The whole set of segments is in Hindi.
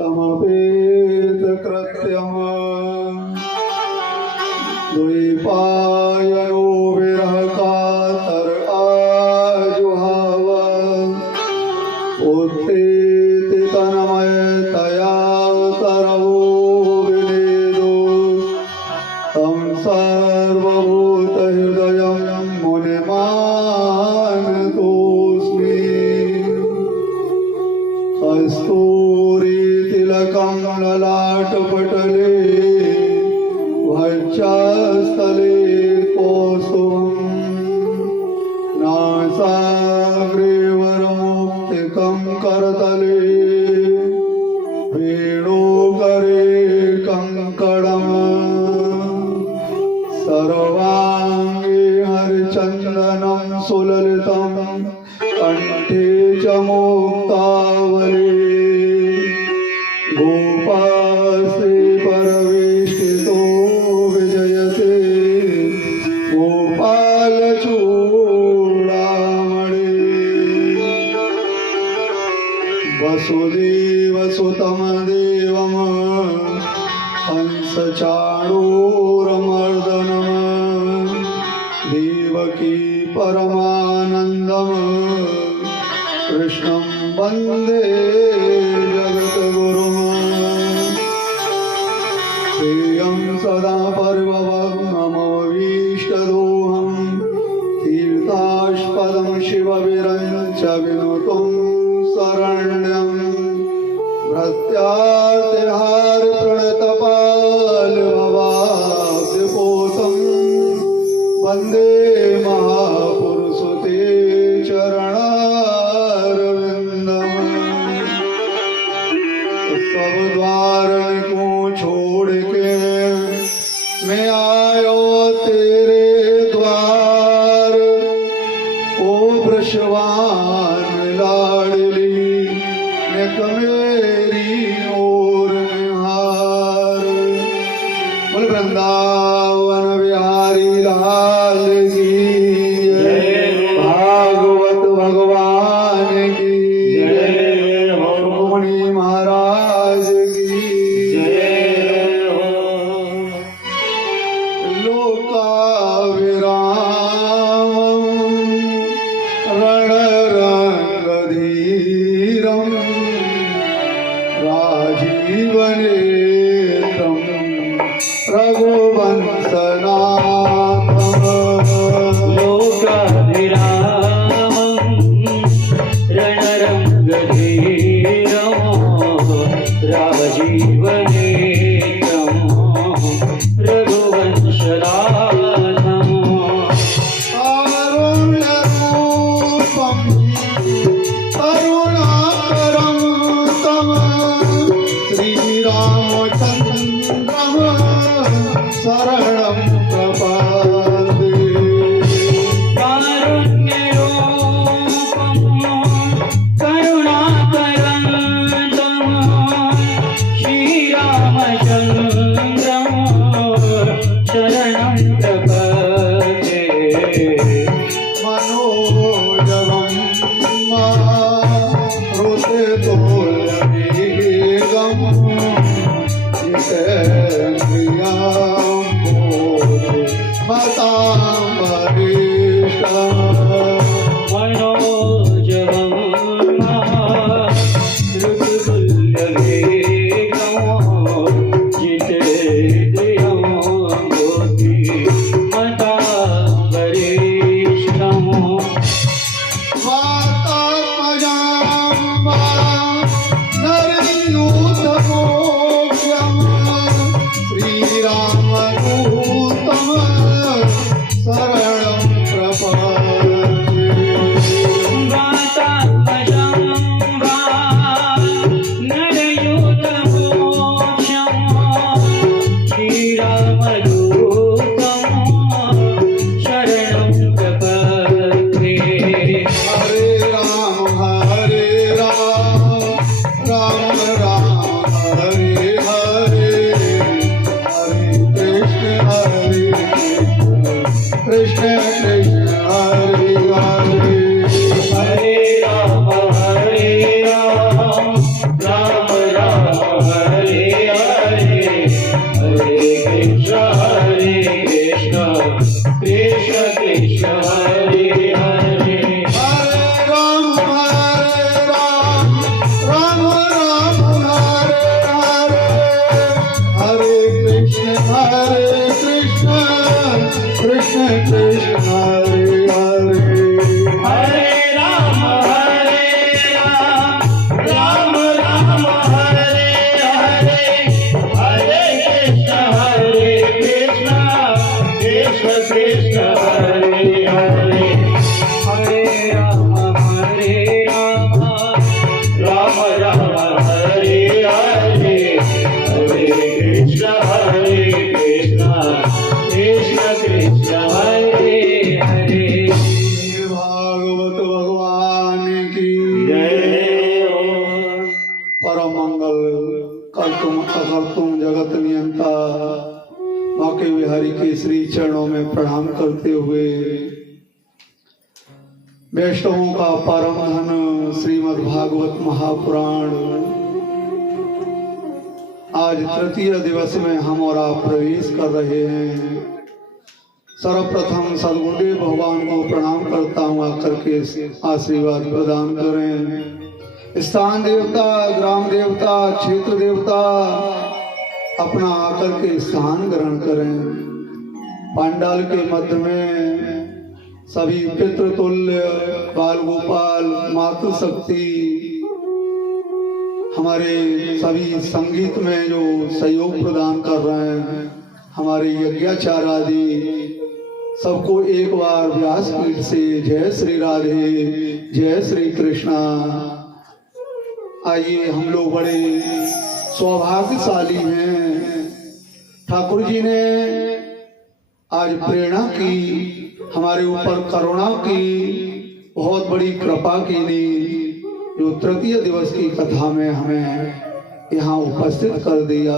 तमपेत कृत्यम द्वैपायनो विरह कातर आजुहाव उत्तेति तन्मय तया तरवो विनेदो तं सर्वभूत हृदयं मुनिमानतोऽस्मि कस्तूरीतिलकं ललाटपटले वक्षस्थले कौस्तुभं नासाग्रे वरमुक्तिकं करतले वेणुकरे कङ्कणं सर्वाङ्गे हरिचन्दनं सुललितं कण्ठे च मुक्तावली गोपास्ते परवेष्टितो विजयते गोपालचूडामणि वसुदेवसुतं देवं हंसचाणूरमर्दनं देवकी परमानन्दं कृष्णं वन्दे जगद्गुरुम् श्रेयं सदा पर्वभग्नमवीष्टदोहं तीर्थास्पदं शिवविरञ्च विनुतं शरण्यं भृत्यातिहारप्रणतपालभवाब्जपोतं वन्दे महापुरुषो ते चरणारविन्दम् सब द्वार को छोड़ के मैं आयो तेरे द्वार ओ वृषवान लाडली नेक मेरी ओर निहार बोल वृंदावन बिहारी लाल की भागवत भगवान की मुनि महाराज की लोकाविरामं रणरङ्गधीरं राजीवनेत्रं रघुवंशनाथं लोकाभिरामं रणरङ्गधीरं राजीवनेत्रं रघुवंशनाथं कारुण्यरूपं करुणाकरं तं श्रीरामचन्द्रं शरणं प्रपद्ये कारुण्यरूपं करुणाकरं तं श्रीरामचन्द्रं अकर्तुम जगत नियंता बाके बिहारी के श्री चरणों में प्रणाम करते हुए वैष्णवों का परम धन श्रीमद् भागवत महापुराण आज तृतीय दिवस में हम और आप प्रवेश कर रहे हैं। सर्वप्रथम सदगुरुदेव भगवान को प्रणाम करता हूँ, आकर के आशीर्वाद प्रदान करें। स्थान देवता, ग्राम देवता, क्षेत्र देवता अपना आकर के स्थान ग्रहण करें। पांडाल के मध्य में सभी पितृतुल्य बाल गोपाल मातृशक्ति हमारे सभी संगीत में जो सहयोग प्रदान कर रहे हैं, हमारे यज्ञाचार्य आदि सबको एक बार व्यासपीठ से जय श्री राधे, जय श्री कृष्णा। आइए, हम लोग बड़े सौभाग्यशाली हैं। ठाकुर जी ने आज प्रेरणा की, हमारे ऊपर करुणा की, बहुत बड़ी कृपा की नी, जो तृतीय दिवस की कथा में हमें यहाँ उपस्थित कर दिया।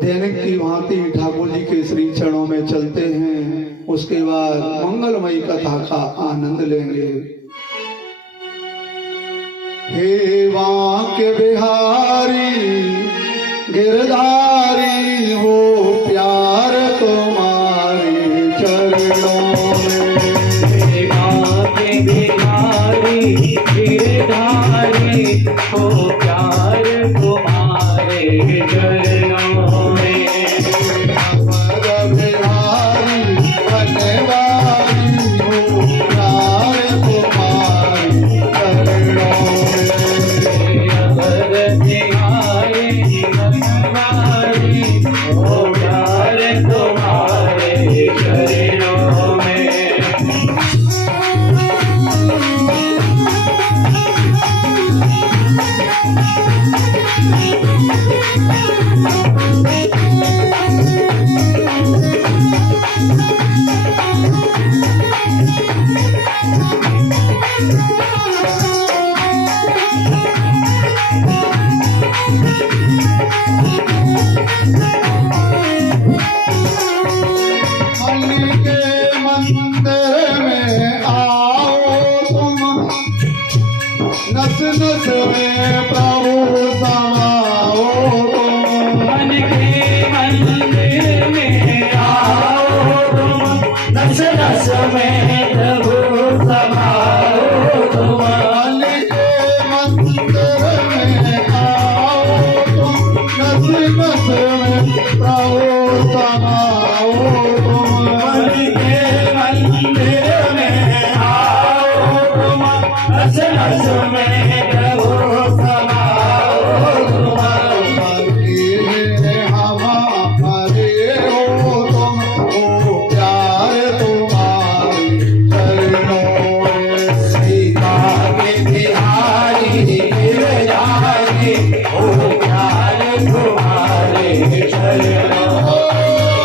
दैनिक की भांति ठाकुर जी के श्री चरणों में चलते हैं, उसके बाद मंगलमयी कथा का आनंद लेंगे। हे वांके बिहारी गिरधारी हो प्यार तुम्हारे चरणों में। हे वांके बिहारी गिरधारी हो प्यार तुम्हारे चरणों में। अमर बिहारी बनवारी हो प्यार तुम्हारे चरणों में। अमर बिहारी बनवारी हो प्यार तुम्हारे चरणों में। मणि के मंदिर में आओ तुम, नस नस में प्रभु समाओ तुम। मन के मंदिर में आओ तुम, नस नस में प्रभु समाओ तुम। मणि के मंदिर में आओ तुम, नस नस में प्रभु समाओ तुम। मन के मंदिर में आओ तुम, नस नस में प्रभु समाओ तुम। हम हमारे हो तुम, हो प्यार तुम्हारे चरणों में। सीता के बिहारी गिरधारी हो प्यार तुम्हारे चरणों में।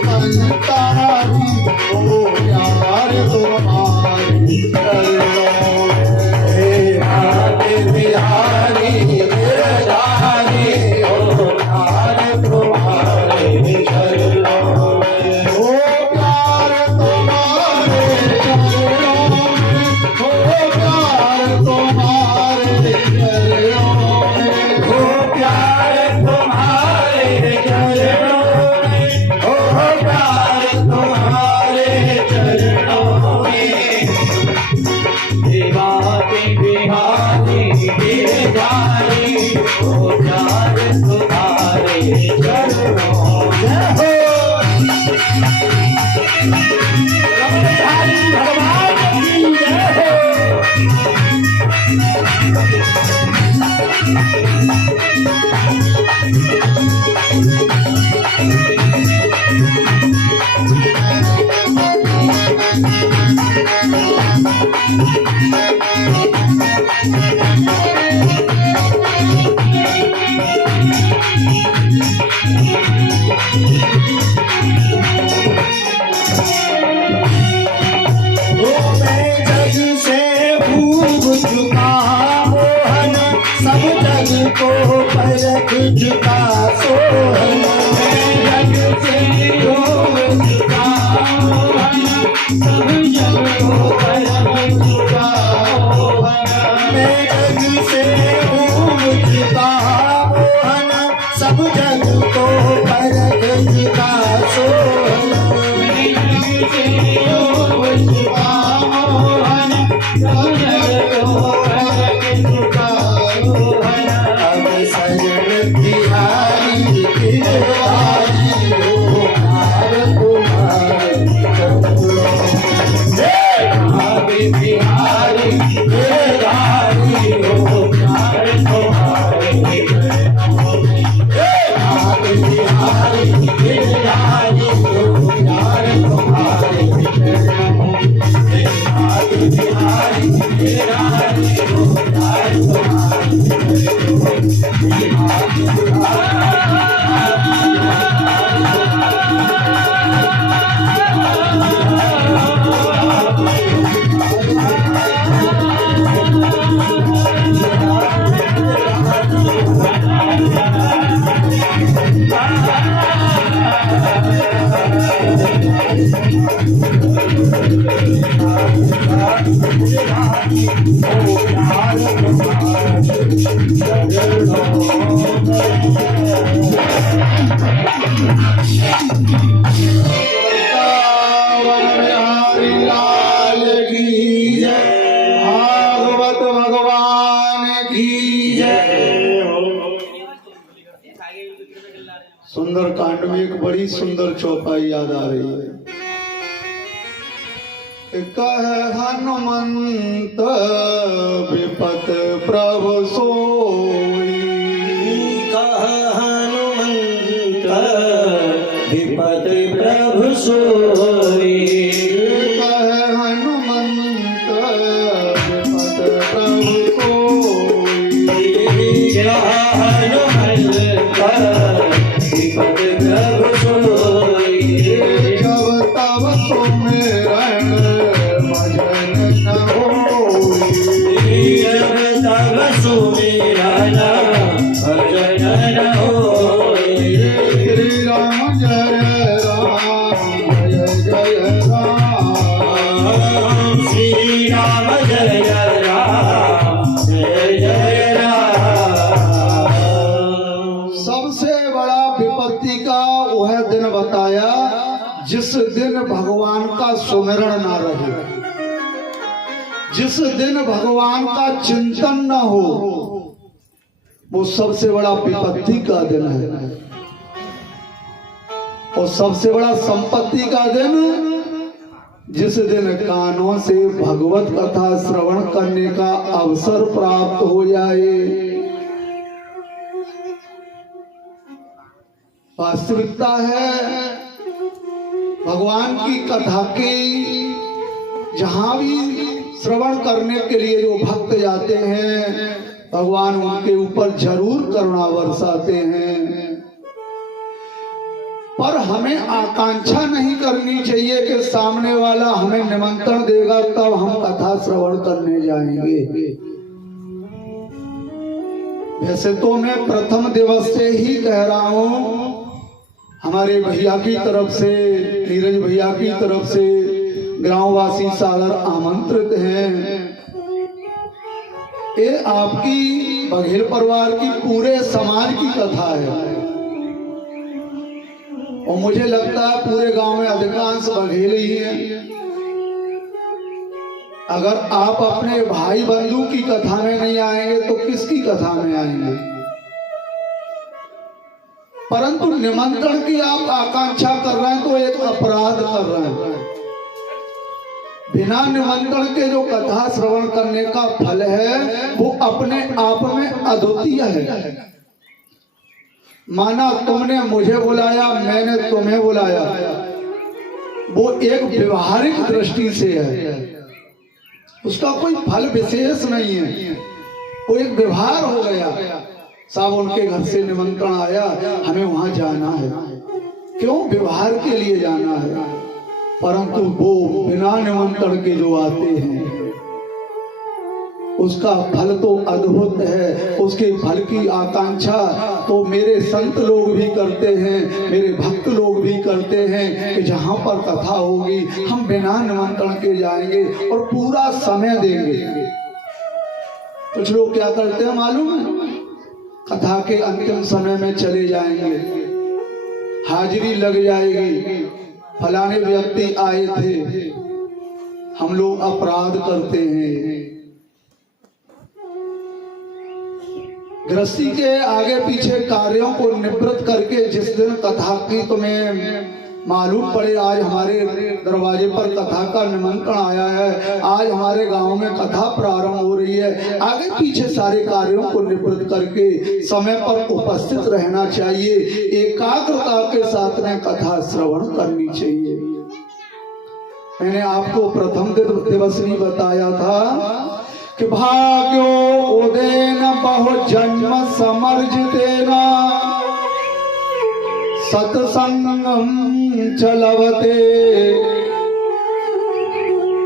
संतारी ओ प्यार तुम्हारे चरणों में। नाथ बिहारी गिरधारी हो प्यार तुम्हारे चरणों में। ओ प्यार तुम्हारे चरणों में, ओ प्यार तुम्हारे चरणों में। हो प्यार तुम्हारे चरणों में, हो प्यार तुम्हारे चरणों में। नाथ बिहारी गिरधारी हो प्यार तुम्हारे चरणों में। रमणधारी भगवान की जय हो। जग से भूग चुका मोहन, सब जग को परख चुका सोहन। जग से भूग चुका मोहन, सब जग को परख चुका मोहन। जग से भूग चुका मोहन, सब जग को परख चुका सोहन। जग से भूग चुका मोहन, सब जग को परख चुका सोहन। अब सजन बिहारी गिरधारी हो प्यार तुम्हारे चरणों में। नाथ बिहारी गिरधारी हो प्यार तुम्हारे चरणों में। नाथ बिहारी गिरधारी हो प्यार तुम्हारे चरणों में। नाथ बिहारी गिरधारी हो प्यार तुम्हारे चरणों में। नाथ बिहारी लाल की जय, भागवत भगवान की जय। सुंदर कांड में एक बड़ी सुंदर चौपाई याद आ रही है। कह हनुमंत विपत प्रभु सोई, कह हनुमंत विपत प्रभु सोई। कह हनुमंत विपत प्रभु सोई। कह हनुमंत विपत प्रभु सोई। जब तब सुमिरन भजन न होई। जब तब सुमिरन भजन न होई। श्री राम जय राम जय जय राम। श्री राम जय राम जय जय राम। सबसे बड़ा विपत्ति का वह दिन बताया जिस दिन भगवान का सुमिरण ना रहे, जिस दिन भगवान का चिंतन न हो, वो सबसे बड़ा विपत्ति का दिन है। और सबसे बड़ा संपत्ति का दिन जिस दिन कानों से भगवत कथा श्रवण करने का अवसर प्राप्त हो जाए। वास्तविकता है भगवान की कथा के जहां भी श्रवण करने के लिए जो भक्त जाते हैं, भगवान उनके ऊपर जरूर करुणा बरसाते हैं। पर हमें आकांक्षा नहीं करनी चाहिए कि सामने वाला हमें निमंत्रण देगा तब हम कथा श्रवण करने जाएंगे। वैसे तो मैं प्रथम दिवस से ही कह रहा हूं, हमारे भैया की तरफ से, नीरज भैया की तरफ से ग्रामवासी सागर आमंत्रित हैं। ये आपकी बघेल परिवार की पूरे समाज की कथा है और मुझे लगता है पूरे गांव में अधिकांश बघेल ही हैं। अगर आप अपने भाई बंधु की कथा में नहीं आएंगे तो किसकी कथा में आएंगे? परंतु निमंत्रण की आप आकांक्षा कर रहे हैं तो एक अपराध कर रहे हैं। बिना निमंत्रण के जो कथा श्रवण करने का फल है वो अपने आप में अद्वितीय है। माना तुमने मुझे बुलाया, मैंने तुम्हें बुलाया, वो एक व्यवहारिक दृष्टि से है, उसका कोई फल विशेष नहीं है, वो एक व्यवहार हो गया। साहब उनके घर से निमंत्रण आया, हमें वहां जाना है, क्यों? व्यवहार के लिए जाना है। परंतु वो बिना निमंत्रण के जो आते हैं उसका फल तो अद्भुत है। उसके फल की आकांक्षा तो मेरे संत लोग भी करते हैं, मेरे भक्त लोग भी करते हैं कि जहां पर कथा होगी हम बिना निमंत्रण के जाएंगे और पूरा समय देंगे। कुछ लोग क्या करते हैं मालूम है? कथा के अंतिम समय में चले जाएंगे, हाजिरी लग जाएगी, फलाने व्यक्ति आए थे। हम लोग अपराध करते हैं। गृहस्थी के आगे पीछे कार्यों को निवृत्त करके जिस दिन कथा की तुम्हें मालूम पड़े आज हमारे दरवाजे पर कथा का निमंत्रण आया है, आज हमारे गांव में कथा प्रारंभ हो रही है, आगे पीछे सारे कार्यों को निवृत्त करके समय पर उपस्थित रहना चाहिए, एकाग्रता के साथ में कथा श्रवण करनी चाहिए। मैंने आपको प्रथम दिवस नहीं बताया था कि भाग्यो उदेन बहु जन्म समर्जितेन सत्संगम चलवते।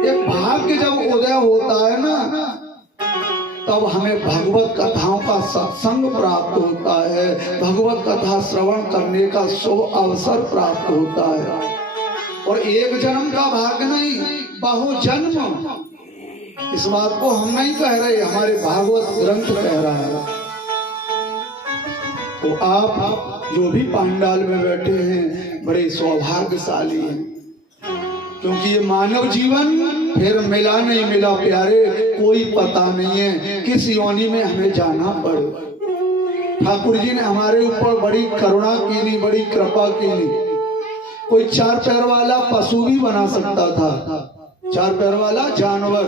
ये भाग्य जब उदय होता है ना तब हमें भगवत कथाओं का सत्संग प्राप्त होता है, भगवत कथा श्रवण करने का शुभ अवसर प्राप्त होता है। और एक जन्म का भाग्य नहीं, बहु जन्म। इस बात को हम नहीं कह रहे, हमारे भागवत ग्रंथ कह रहा है। तो आप जो भी पांडाल में बैठे हैं बड़े सौभाग्यशाली हैं, क्योंकि ये मानव जीवन फिर मिला नहीं मिला प्यारे, कोई पता नहीं है किस योनि में हमें जाना पड़े। ठाकुर जी ने हमारे ऊपर बड़ी करुणा की नहीं, बड़ी कृपा की नहीं। कोई चार पैर वाला पशु भी बना सकता था, चार पैर वाला जानवर,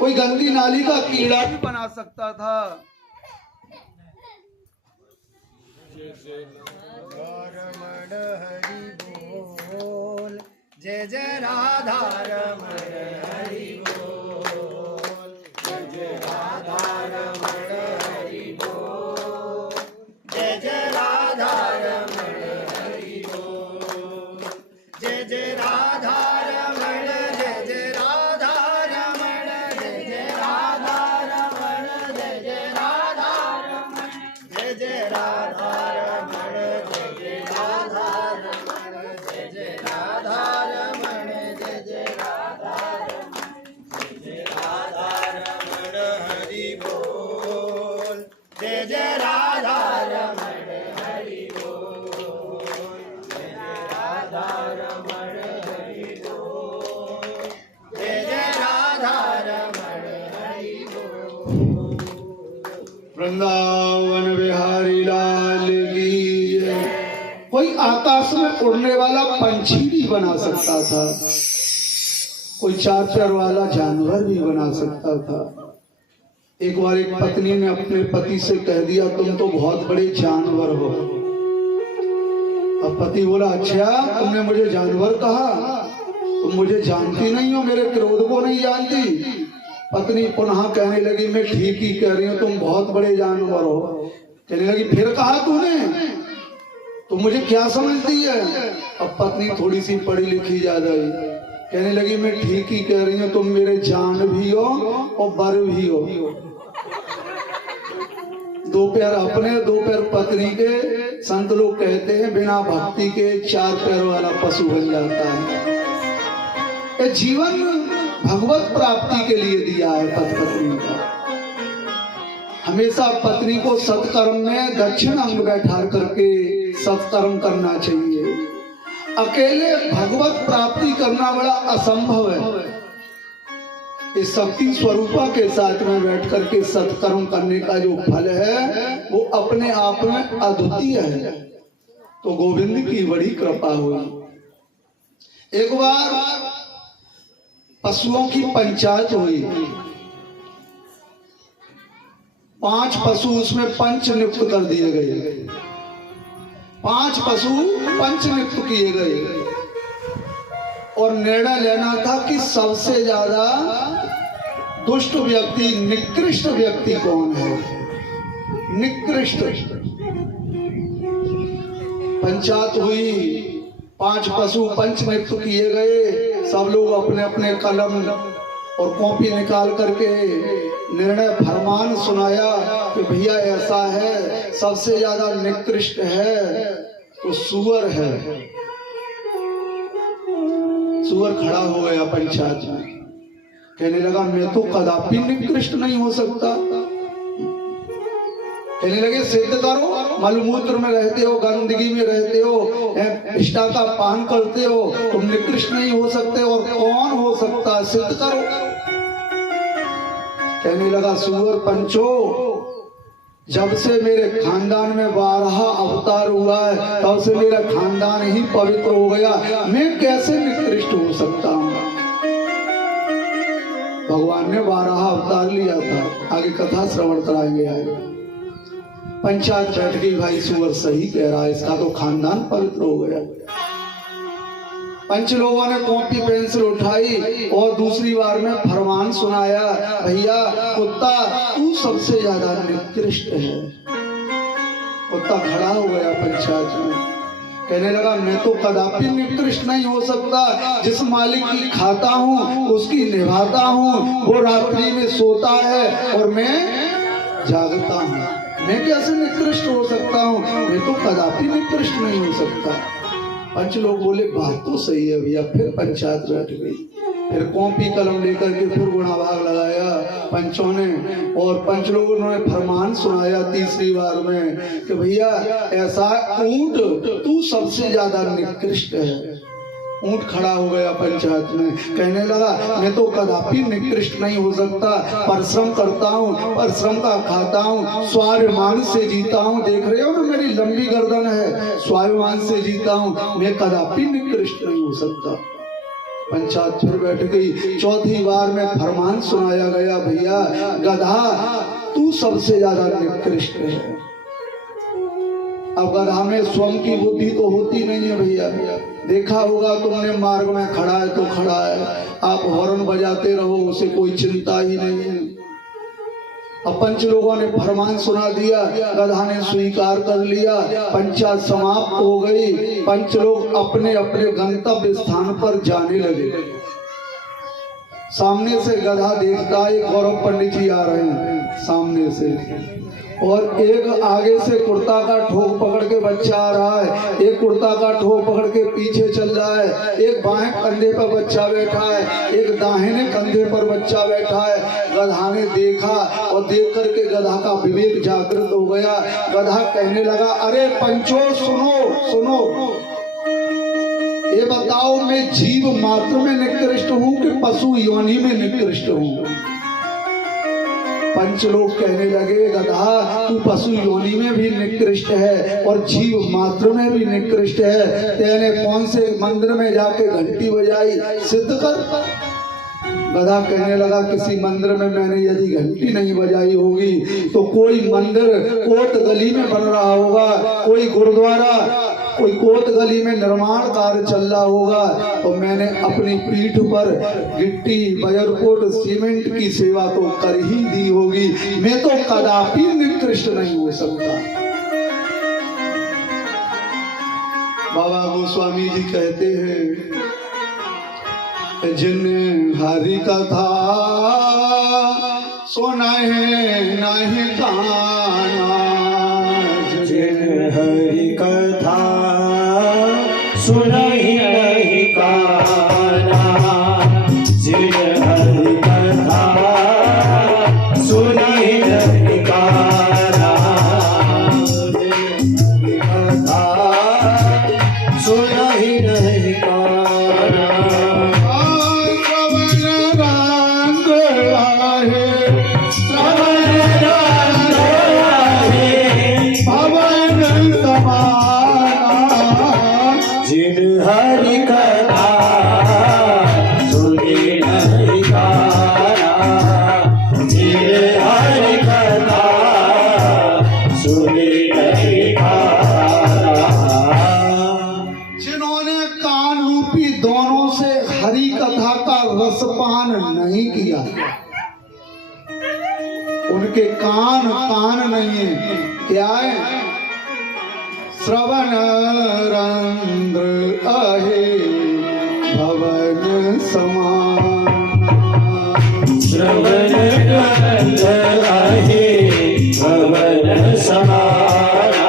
कोई गंदी नाली का कीड़ा भी बना सकता था। रमण हरि बोल, जय जय राधा रमण हरि बोल, जय जय राधा रमण हरि बोल, जय जय राधा रमण हरि बोल, जय जय राधा रमण, जय जय राधा रमण, जय जय राधा रमण, जय जय राधा रमण, जय जय राधा रमण, जय जय राधा रमण, जय जय राधा रमण, जय जय राधा रमण, जय जय राधा रमण हरि बोल, जय जय राधा रमण हरि बोल, जय जय राधा रमण हरि बोल, जय जय राधा रमण हरि बोल। वृंदावन बिहारी लाल की जय। कोई आकाश में उड़ने वाला पंछी भी बना सकता था, कोई चार पैर वाला जानवर भी बना सकता था। एक बार एक पत्नी ने अपने पति से कह दिया तुम तो बहुत बड़े जानवर हो। अब पति बोला अच्छा तुमने मुझे जानवर कहा, तुम मुझे जानती नहीं हो, मेरे क्रोध को नहीं जानती। पत्नी पुनः कहने लगी मैं ठीक ही कह रही हूँ, तुम बहुत बड़े जानवर हो। कहने लगी फिर कहा तूने? तो मुझे क्या समझती है? अब पत्नी थोड़ी सी पढ़ी लिखी ज्यादा ही, कहने लगी मैं ठीक ही कह रही हूँ, तुम मेरे जान भी हो और बर भी हो। दो पैर अपने दो पैर पत्नी के। संत लोग कहते हैं बिना भक्ति के चार पैर वाला पशु बन जाता है। ये जीवन भगवत प्राप्ति के लिए दिया है पति पत्नी का। हमेशा पत्नी को सत्कर्म में दक्षिण अंग बैठा करके सत्कर्म करना चाहिए। अकेले भगवत प्राप्ति करना बड़ा असंभव है। इस शक्ति स्वरूपा के साथ में बैठ करके सत्कर्म करने का जो फल है वो अपने आप में अद्वितीय है। तो गोविंद की बड़ी कृपा हुई। एक बार पशुओं की पंचायत हुई। 5 पशु उसमें पंच नियुक्त कर दिए गए। 5 पशु पंच नियुक्त किए गए और निर्णय लेना था कि सबसे ज्यादा दुष्ट व्यक्ति, निकृष्ट व्यक्ति कौन है। निकृष्ट पंचायत हुई। 5 पशु पंच नियुक्त किए गए। सब लोग अपने अपने कलम और कॉपी निकाल करके निर्णय फरमान सुनाया कि भैया ऐसा है, सबसे ज्यादा निकृष्ट है तो सूअर है। सूअर खड़ा हो गया पंचायत में, कहने लगा मैं तो कदापि निकृष्ट नहीं हो सकता। कहने लगे सिद्ध करो, मलमूत्र में रहते हो, गंदगी में रहते हो, इष्टा का पान करते हो, तुम निकृष्ट नहीं हो सकते। और कौन हो सकता, सिद्ध करो। कहने लगा सूअर पंचो, जब से मेरे खानदान में 12 अवतार हुआ है तब से मेरा खानदान ही पवित्र हो गया, मैं कैसे निकृष्ट हो सकता हूँ। भगवान ने 12 अवतार लिया था। आगे कथा श्रवण कराएंगे। आगे पंचायत बैठ गई, भाई सूअर सही कह रहा है, इसका तो खानदान पवित्र हो गया। पंच लोगों ने कॉपी पेंसिल उठाई और दूसरी बार में फरमान सुनाया, भैया कुत्ता तू सबसे ज्यादा निकृष्ट है। कुत्ता खड़ा हो गया पंचायत में, कहने लगा मैं तो कदापि निकृष्ट नहीं हो सकता। जिस मालिक की खाता हूँ उसकी निभाता हूँ, वो रात्रि में सोता है और मैं जागता हूँ, मैं कैसे निकृष्ट हो सकता हूँ। मैं तो कदापि निकृष्ट नहीं हो सकता। पंच लोग बोले बात तो सही है भैया। फिर पंचायत बैठ गई। फिर कॉपी कलम लेकर के फिर गुणाभाग लगाया पंचों ने, और पंच लोगों ने फरमान सुनाया तीसरी बार में कि भैया ऐसा ऊंट तू सबसे ज्यादा निकृष्ट है। ऊंट खड़ा हो गया पंचायत में, कहने लगा मैं तो कदापि निकृष्ट नहीं हो सकता। परिश्रम करता हूँ, परिश्रम का खाता हूँ, स्वाभिमान से जीता हूँ। देख रहे हो ना मेरी लंबी गर्दन है, स्वाभिमान से जीता हूँ, मैं कदापि निकृष्ट नहीं हो सकता। पंचायत फिर बैठ गई। चौथी बार में फरमान सुनाया गया, भैया गधा तू सबसे ज्यादा निकृष्ट है। अब गधा में स्वयं की बुद्धि तो होती नहीं है भैया। देखा होगा तुमने, मार्ग में खड़ा है तो खड़ा है, आप हॉर्न बजाते रहो, उसे कोई चिंता ही नहीं है। अब पंच लोगों ने फरमान सुना दिया, गधा ने स्वीकार कर लिया। पंचायत समाप्त हो गई। पंच लोग अपने अपने गंतव्य स्थान पर जाने लगे। सामने से गधा देखता है गौरव पंडित जी आ रहे हैं सामने से, और एक आगे से कुर्ता का ठोक पकड़ के बच्चा आ रहा है, एक कुर्ता का ठोक पकड़ के पीछे चल रहा है, एक बाएं कंधे पर बच्चा बैठा है, एक दाहिने कंधे पर बच्चा बैठा है। गधा ने देखा और देख करके गधा का विवेक जागृत हो गया। गधा कहने लगा, अरे पंचो सुनो सुनो, ये बताओ मैं जीव मात्र में निकृष्ट हूँ कि पशु योनि में निकृष्ट हूँ। पंच लोग कहने लगे, गधा तू पशु योनि में भी निकृष्ट है और जीव मात्र में भी निकृष्ट है। तेने कौन से मंदिर में जाके घंटी बजाई, सिद्ध कर। गधा कहने लगा, किसी मंदिर में मैंने यदि घंटी नहीं बजाई होगी तो कोई मंदिर कोट गली में बन रहा होगा, कोई गुरुद्वारा कोई कोट गली में निर्माण कार्य चल रहा होगा, तो मैंने अपनी पीठ पर गिट्टी बजरकोट सीमेंट की सेवा तो कर ही दी होगी। मैं तो कदापि निकृष्ट नहीं हो सकता। बाबा गोस्वामी जी कहते हैं जिन हरि कथा सुना है नहीं काना, जिन हरि कथा सुनहि नहीं काना, जिन हरि कथा सुनहि नहीं काना, जिन हरि कथा सुनहि नहीं काना। जिन हरि कथा सुने नहीं काना, जिन हरि कथा सुने नहीं काना। जिन्होंने कान रूपी दोनों से हरि कथा का रसपान नहीं किया, उनके कान नहीं है, क्या है? श्रवण रंध्र आहे भवन समान, श्रवण रंध्र आहे भवन समाना,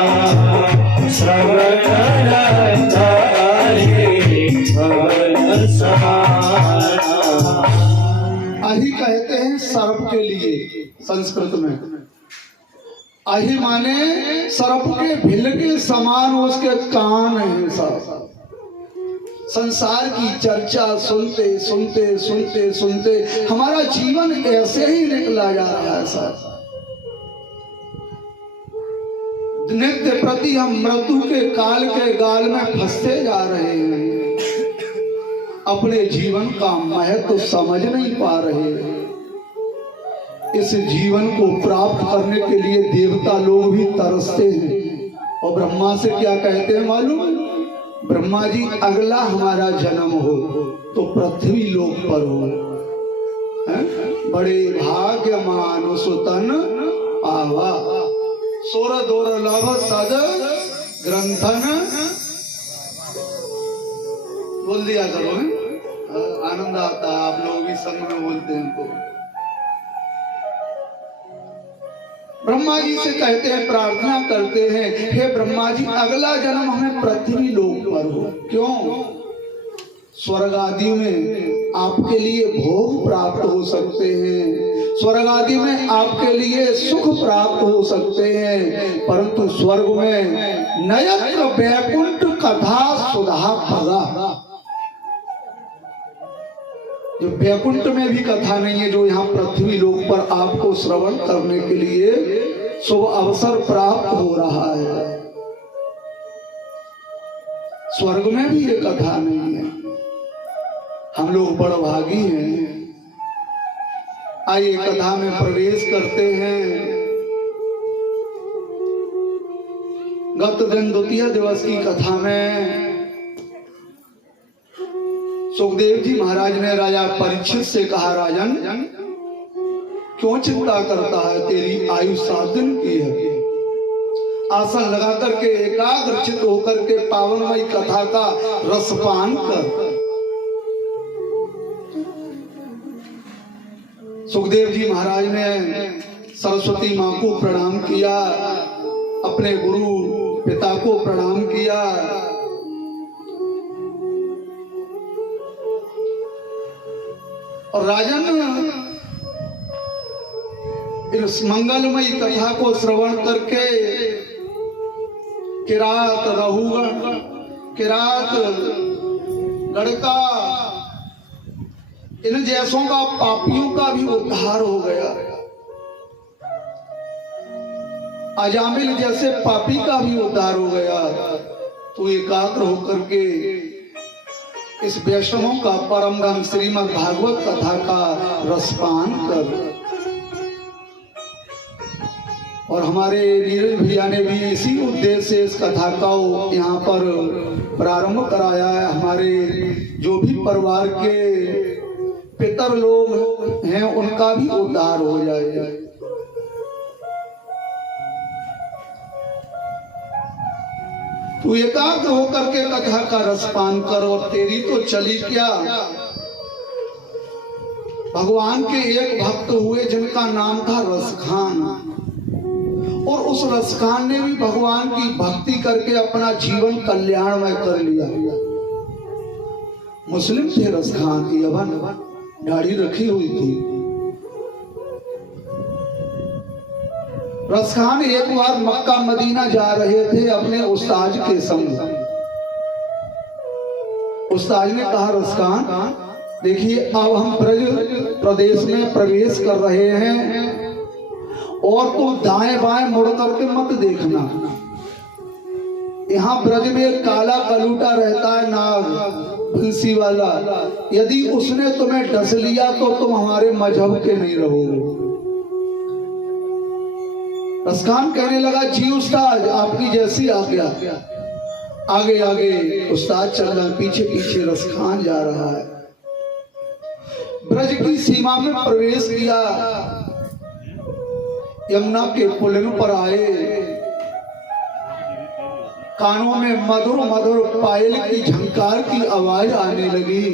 श्रवण रंध्र आहे भवन समाना। अहि कहते हैं सर्प के लिए संस्कृत में। अहि माने सर्प के भिल के समान उसके कान हैं सब। संसार की चर्चा सुनते सुनते सुनते सुनते हमारा जीवन ऐसे ही निकला जा रहा है सर। नित्य प्रति हम मृत्यु के काल के गाल में फंसते जा रहे हैं, अपने जीवन का महत्व समझ नहीं पा रहे। इस जीवन को प्राप्त करने के लिए देवता लोग भी तरसते हैं और ब्रह्मा से क्या कहते हैं मालूम? ब्रह्मा जी अगला हमारा जन्म हो तो पृथ्वी लोक पर हो, हैं? बड़े भाग्यमान सुतन आवा, सोर दोर लभ सद ग्रंथन, बोल दिया करो, हैं? आनंद आता है, आप लोग भी संग में बोलते हैं इनको। ब्रह्मा जी से कहते हैं, प्रार्थना करते हैं, हे ब्रह्मा जी अगला जन्म हमें पृथ्वी लोक पर हो। क्यों? स्वर्ग आदि में आपके लिए भोग प्राप्त हो सकते हैं, स्वर्ग आदि में आपके लिए सुख प्राप्त हो सकते हैं, परंतु स्वर्ग में नयत्र वैकुंठ कथा सुधा भगा, जो वैकुंठ में भी कथा नहीं है, जो यहाँ पृथ्वी लोक पर आपको श्रवण करने के लिए शुभ अवसर प्राप्त हो रहा है। स्वर्ग में भी ये कथा नहीं है। हम लोग बड़भागी हैं। आइए कथा में प्रवेश करते हैं। गत दिन द्वितीय दिवस की कथा में सुखदेव जी महाराज ने राजा परीक्षित से कहा, राजन क्यों चिंता करता है, तेरी आयु 7 दिन की है। आसन लगा करके एकाग्रचित होकर के पावनमयी कथा का रसपान कर। सुखदेव जी महाराज ने सरस्वती माँ को प्रणाम किया, अपने गुरु पिता को प्रणाम किया। और राजन इस मंगलमयी कथा को श्रवण करके किरात रहुगण, किरात गढ़का, इन जैसों का, पापियों का भी उद्धार हो गया। अजामिल जैसे पापी का भी उद्धार हो गया। तो एकाग्र होकर के इस वैष्णवों का परम धन श्रीमद् भागवत कथा का रसपान कर। और हमारे नीरज भैया ने भी इसी उद्देश्य से इस कथा का यहाँ पर प्रारंभ कराया है। हमारे जो भी परिवार के पितर लोग हैं उनका भी उद्धार हो जाएगा। तू एकाग्र होकर के कथा का रसपान कर, और तेरी तो चली क्या। भगवान के एक भक्त हुए जिनका नाम था रसखान, और उस रसखान ने भी भगवान की भक्ति करके अपना जीवन कल्याणमय कर लिया। मुस्लिम थे रसखान, यवन दाढ़ी रखी हुई थी। रसखान एक बार मक्का मदीना जा रहे थे अपने उस्ताद के संग। उस्ताद ने कहा, रसखान देखिए अब हम ब्रज प्रदेश में प्रवेश कर रहे हैं, और तुम दाएं बाएं मुड़ करके मत देखना। यहाँ ब्रज में काला कलूटा रहता है, नाग बंसी वाला, यदि उसने तुम्हें डस लिया तो तुम हमारे मजहब के नहीं रहोगे। रसखान कहने लगा, जी उस्ताद आपकी जैसी आज्ञा। आगे आगे उस्ताद चल रहा, पीछे पीछे रसखान जा रहा है। ब्रज की सीमा में प्रवेश किया, यमुना के पुलिन पर आए। कानों में मधुर मधुर पायल की झंकार की आवाज आने लगी।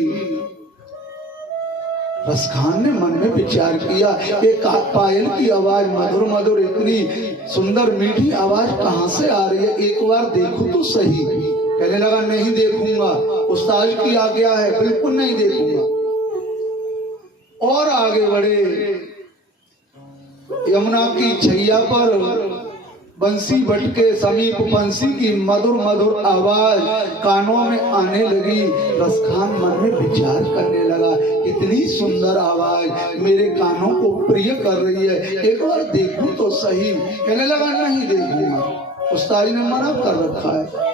रसखान ने मन में विचार किया, एक पायल की आवाज मधुर मधुर, इतनी सुंदर मीठी आवाज कहां से आ रही है, एक बार देखूं तो सही। कहने लगा, नहीं देखूंगा, उस्ताद की आज्ञा है, बिल्कुल नहीं देखूंगा। और आगे बढ़े, यमुना की छैया पर बंसी बट के समीप बंसी की मधुर मधुर आवाज कानों में आने लगी। रसखान मन में विचार करने लगा, इतनी सुंदर आवाज मेरे कानों को प्रिय कर रही है, एक बार देखूं तो सही। कहने लगा, नहीं देखूंगा, उस्ताद ने मना कर रखा है।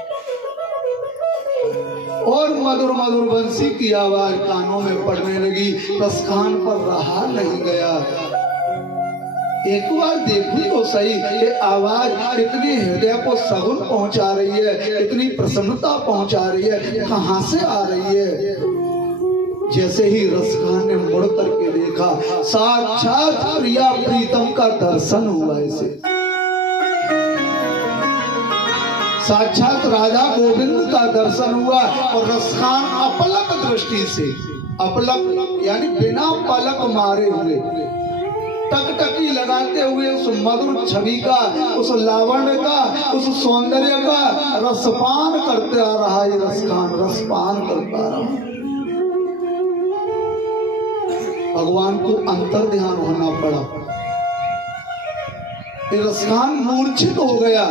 और मधुर मधुर बंसी की आवाज कानों में पड़ने लगी। रसखान पर रहा नहीं गया, एक बार देखूं तो सही। ये आवाज इतनी हृदय को सगुन पहुंचा रही है, इतनी प्रसन्नता पहुंचा रही है, कहां से आ रही है। जैसे ही रसखान ने मुड़ करके देखा, साक्षात प्रिया प्रीतम का दर्शन हुआ। इसे साक्षात राजा गोविंद का दर्शन हुआ, और रसखान अपलक दृष्टि से, अपलक यानी बिना पलक मारे हुए, टकटकी लगाते हुए उस मधुर छवि का, उस लावण्य का, उस सौंदर्य का रसपान करते आ रहा है। रसखान रसपान करता रहा। भगवान को अंतर ध्यान होना पड़ा। रसखान मूर्छित हो गया।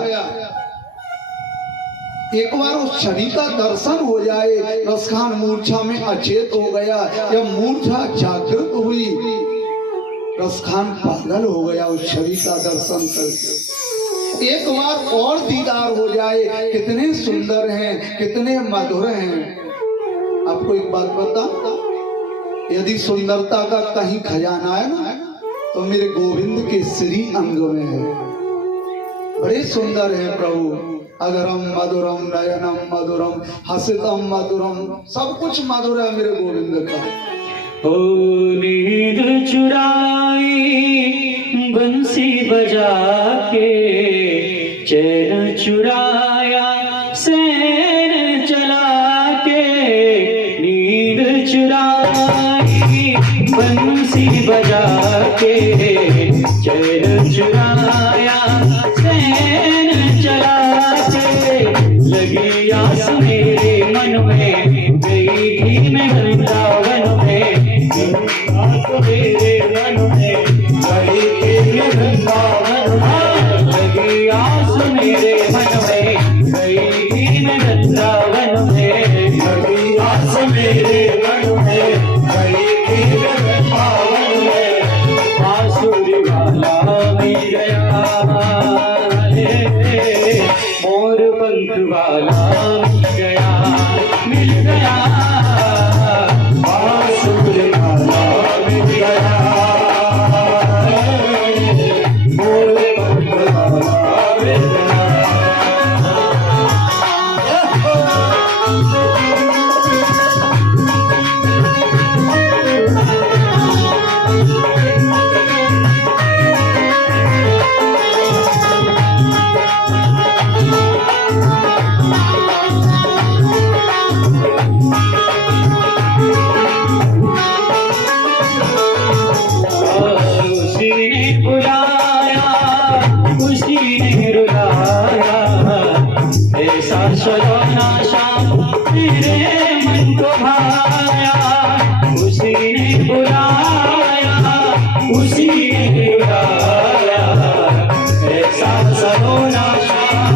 एक बार उस छवि का दर्शन हो जाए, रसखान मूर्छा में अचेत हो गया। जब मूर्छा जागृत हुई, रसखान पागल हो गया उस छवि का दर्शन करके। एक बार और दीदार हो जाए, कितने सुंदर हैं, कितने मधुर हैं। आपको एक बात बता, यदि सुंदरता का कहीं खजाना है ना, तो मेरे गोविंद के श्री अंग में है। बड़े सुंदर हैं प्रभु। अगरम मधुरम नयनम मधुरम हसितम मधुरम, सब कुछ मधुर है मेरे गोविंद का। ओ नींद चुराई बंसी बजा के, चैन चुराया सैन चला के। नींद चुराई बंसी बजा के, चैन चुराया सैन चला के। लगी आस मेरे मन में, गई थी मैं वृंदावन में। मेरे मन में गई थी वृंदावन में। लगी आस मेरे मन में, गई थी मैं वृंदावन में। लगी आस मेरे मन में, गई थी वृंदावन में। बांसुरी वाला मिल गया, मोर पंख वाला मिल गया, मिल गया। बांसुरी वाला मिल गया, मोर पंख वाला मिल गया। सलोना श्याम मेरे मन को भाया, उसी ने बुलाया, उसी ने बुलाया, ऐसा सलोना श्याम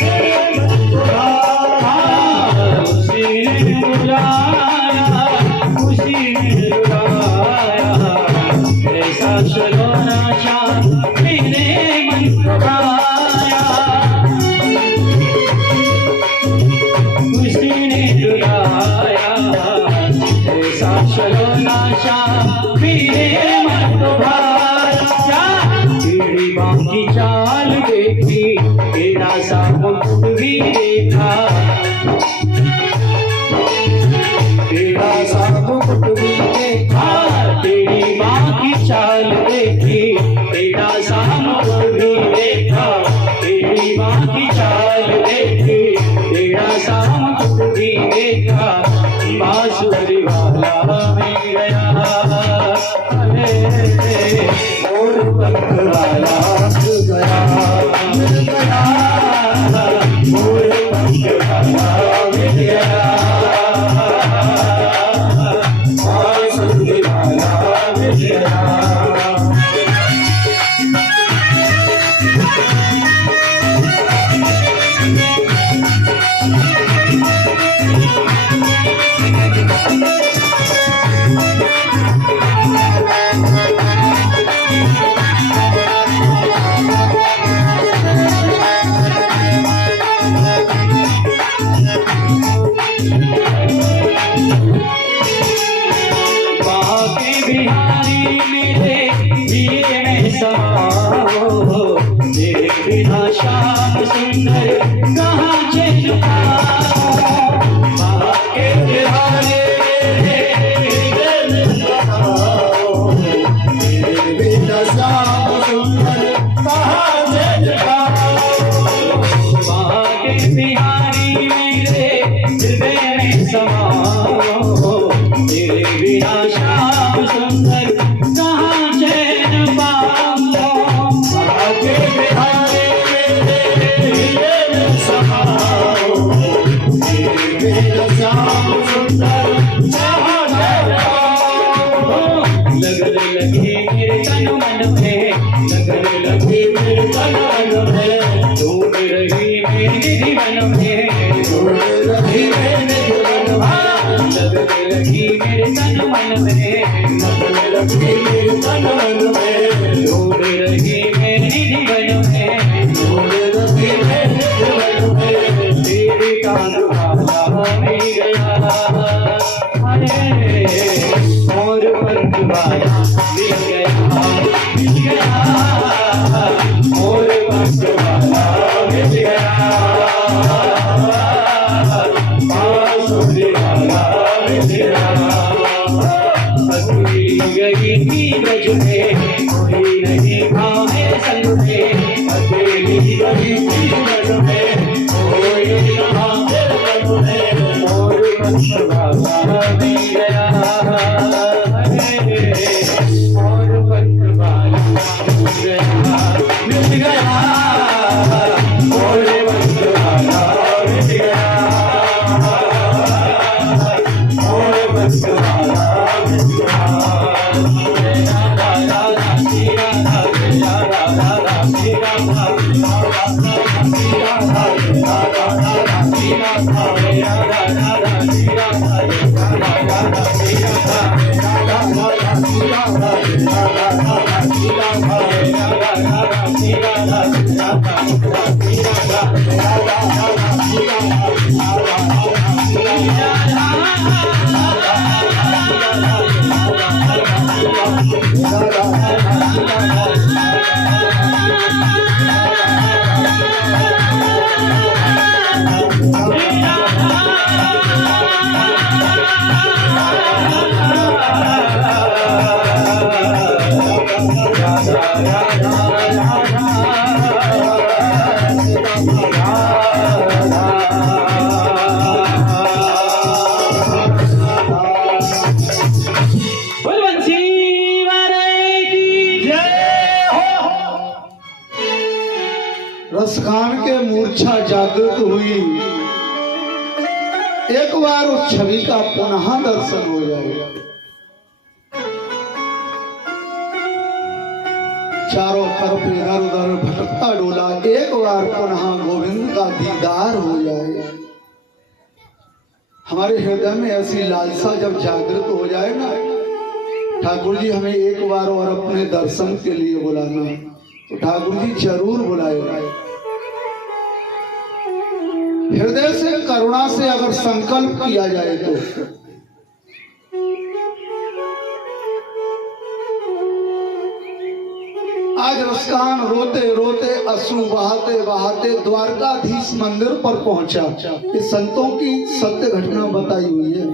मेरे मन को भाया, उसी ने बुलाया, उसी ने बुलाया, ऐसा सलोना श्याम मेरे मन को भाया, उसी ने बुलाया, ऐसा सलोना श्याम मेरे मन को भाया। तेरी बाकी चाल देखी, तेरा सा मुकुट भी देखा, तेरा सा मुकुट भी देखा, तेरी बाकी चाल देखी, तेरा सा मुकुट भी देखा, तेरी बाकी चाल देखी, तेरा सा मुकुट भी देखा, बांसुरी वाला मिल गया, मोर पंख वाला मिल गया, मिल गया, मोर पंख वाला मिल गया, बांसुरी वाला मिल गया। बिहारी मेरे दिए में समाओ, तेरे बिना श्याम सुंदर कहाँ चैन पाओ, बाके बिहारी मेरे दिए में समाओ, तेरे बिना श्याम सुंदर कहाँ चैन पाओ, बाके बिहारी मेरे हृदय में समाओ, तेरे बिना श्याम सुंदर कहाँ चैन पाऊं, बाके बिहारी मेरे हृदय में समाओ, तेरे बिना श्याम सुंदर कहाँ चैन पाऊं, लगन लगी मेरे तन मन में, लगन लगी मेरे तन मन में, ढूंढ रही मेरे जीवन में, ढूंढ रही मेरे जीवन में, लगन लगी मेरे तन मन में, लगन लगी मेरे तन मन में, ढूंढ रही मेरे जीवन में, ढूंढ रही मेरे जीवन में, तेरे कान वाला मिल गया, अरे और पंख वाला मिल गया, मिल गया, और पंख वाला मिल गया, बांसुरी वाला मिल गया, अकेली गई थी ब्रज में, कोई नहीं था मेरे संग में, अकेली गई थी ब्रज में, कोई नहीं था मेरे संग में, और पंख वाला मिल गया, और पंख वाला मिल गया, मिल गया, और पंख वाला मिल गया, और पंख वाला मिल गया, रा रा रा श्री राधा, रा रा रा श्री राधा, रा रा रा श्री राधा, रा रा रा श्री राधा, रा रा रा श्री राधा, रा रा रा श्री राधा, रा रा रा श्री राधा, रा रा रा श्री राधा, रा रा रा श्री राधा, रा रा रा श्री राधा, रा रा रा श्री राधा, रा रा रा श्री राधा। एक बार उस छवि का पुनः दर्शन हो जाए। चारों तरफ इधर उधर भटकता डोला, एक बार पुनः गोविंद का दीदार हो जाए। हमारे हृदय में ऐसी लालसा जब जागृत हो जाए ना, ठाकुर जी हमें एक बार और अपने दर्शन के लिए बुलाना, तो ठाकुर जी जरूर बुलाएगा। हृदय से करुणा से अगर संकल्प किया जाए तो आज रसकान रोते रोते अश्रु बहाते बहाते द्वारकाधीश मंदिर पर पहुंचा। ये संतों की सत्य घटना बताई हुई है।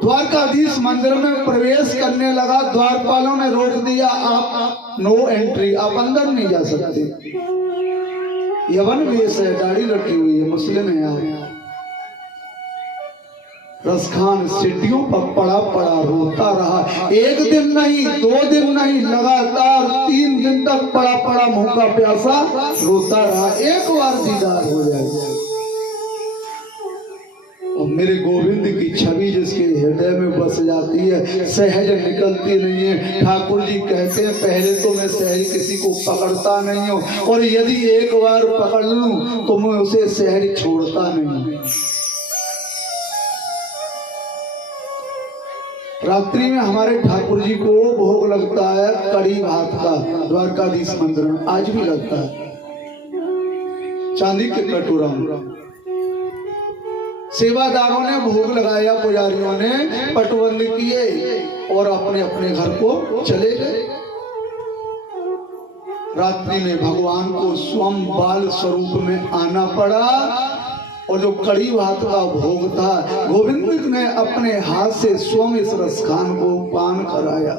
द्वारकाधीश मंदिर में प्रवेश करने लगा, द्वारपालों ने रोक दिया, आप नो एंट्री, आप अंदर नहीं जा सकते। यवन वेश है, दाढ़ी रखी हुई है, मुस्लिम है। यहाँ रसखान सीढ़ियों पर पड़ा पड़ा रोता रहा। एक दिन नहीं, 2 दिन नहीं, लगातार 3 दिन तक पड़ा पड़ा भूखा प्यासा रोता रहा। एक बार दीदार हो जाए और मेरे गोविंद की छवि जिसके हृदय में बस जाती है, सहज निकलती नहीं है। ठाकुर जी कहते हैं पहले तो मैं सहज किसी को पकड़ता नहीं हूँ, और यदि एक बार पकड़ लूं तो मैं उसे सहज छोड़ता नहीं। रात्रि में हमारे ठाकुर जी को भोग लगता है कड़ी भात का, द्वारकाधीश मंदिर में आज भी लगता है, चांदी के कटोरा में। सेवादारों ने भोग लगाया, पुजारियों ने पटबंद किए और अपने अपने घर को चले गए। रात्रि में भगवान को स्वयं बाल स्वरूप में आना पड़ा, और जो कड़ी भात का भोग था गोविंद ने अपने हाथ से स्वयं इस रसखान को पान कराया।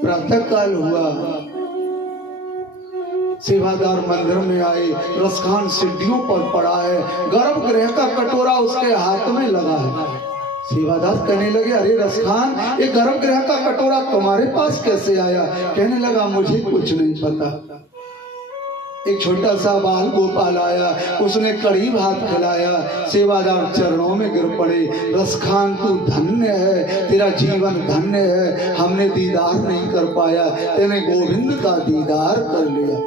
प्रातः काल हुआ, सेवादार मंदिर में आए, रसखान सीढ़ियों पर पड़ा है, गर्भगृह का कटोरा उसके हाथ में लगा है। सेवादार कहने लगे अरे रसखान, ये गर्भगृह का कटोरा तुम्हारे पास कैसे आया? कहने लगा मुझे कुछ नहीं पता। एक छोटा सा बाल गोपाल आया, उसने कड़ी भात खिलाया। सेवादार चरणों में गिर पड़े, रसखान तू धन्य है, तेरा जीवन धन्य है, हमने दीदार नहीं कर पाया, तेने गोविंद का दीदार कर लिया।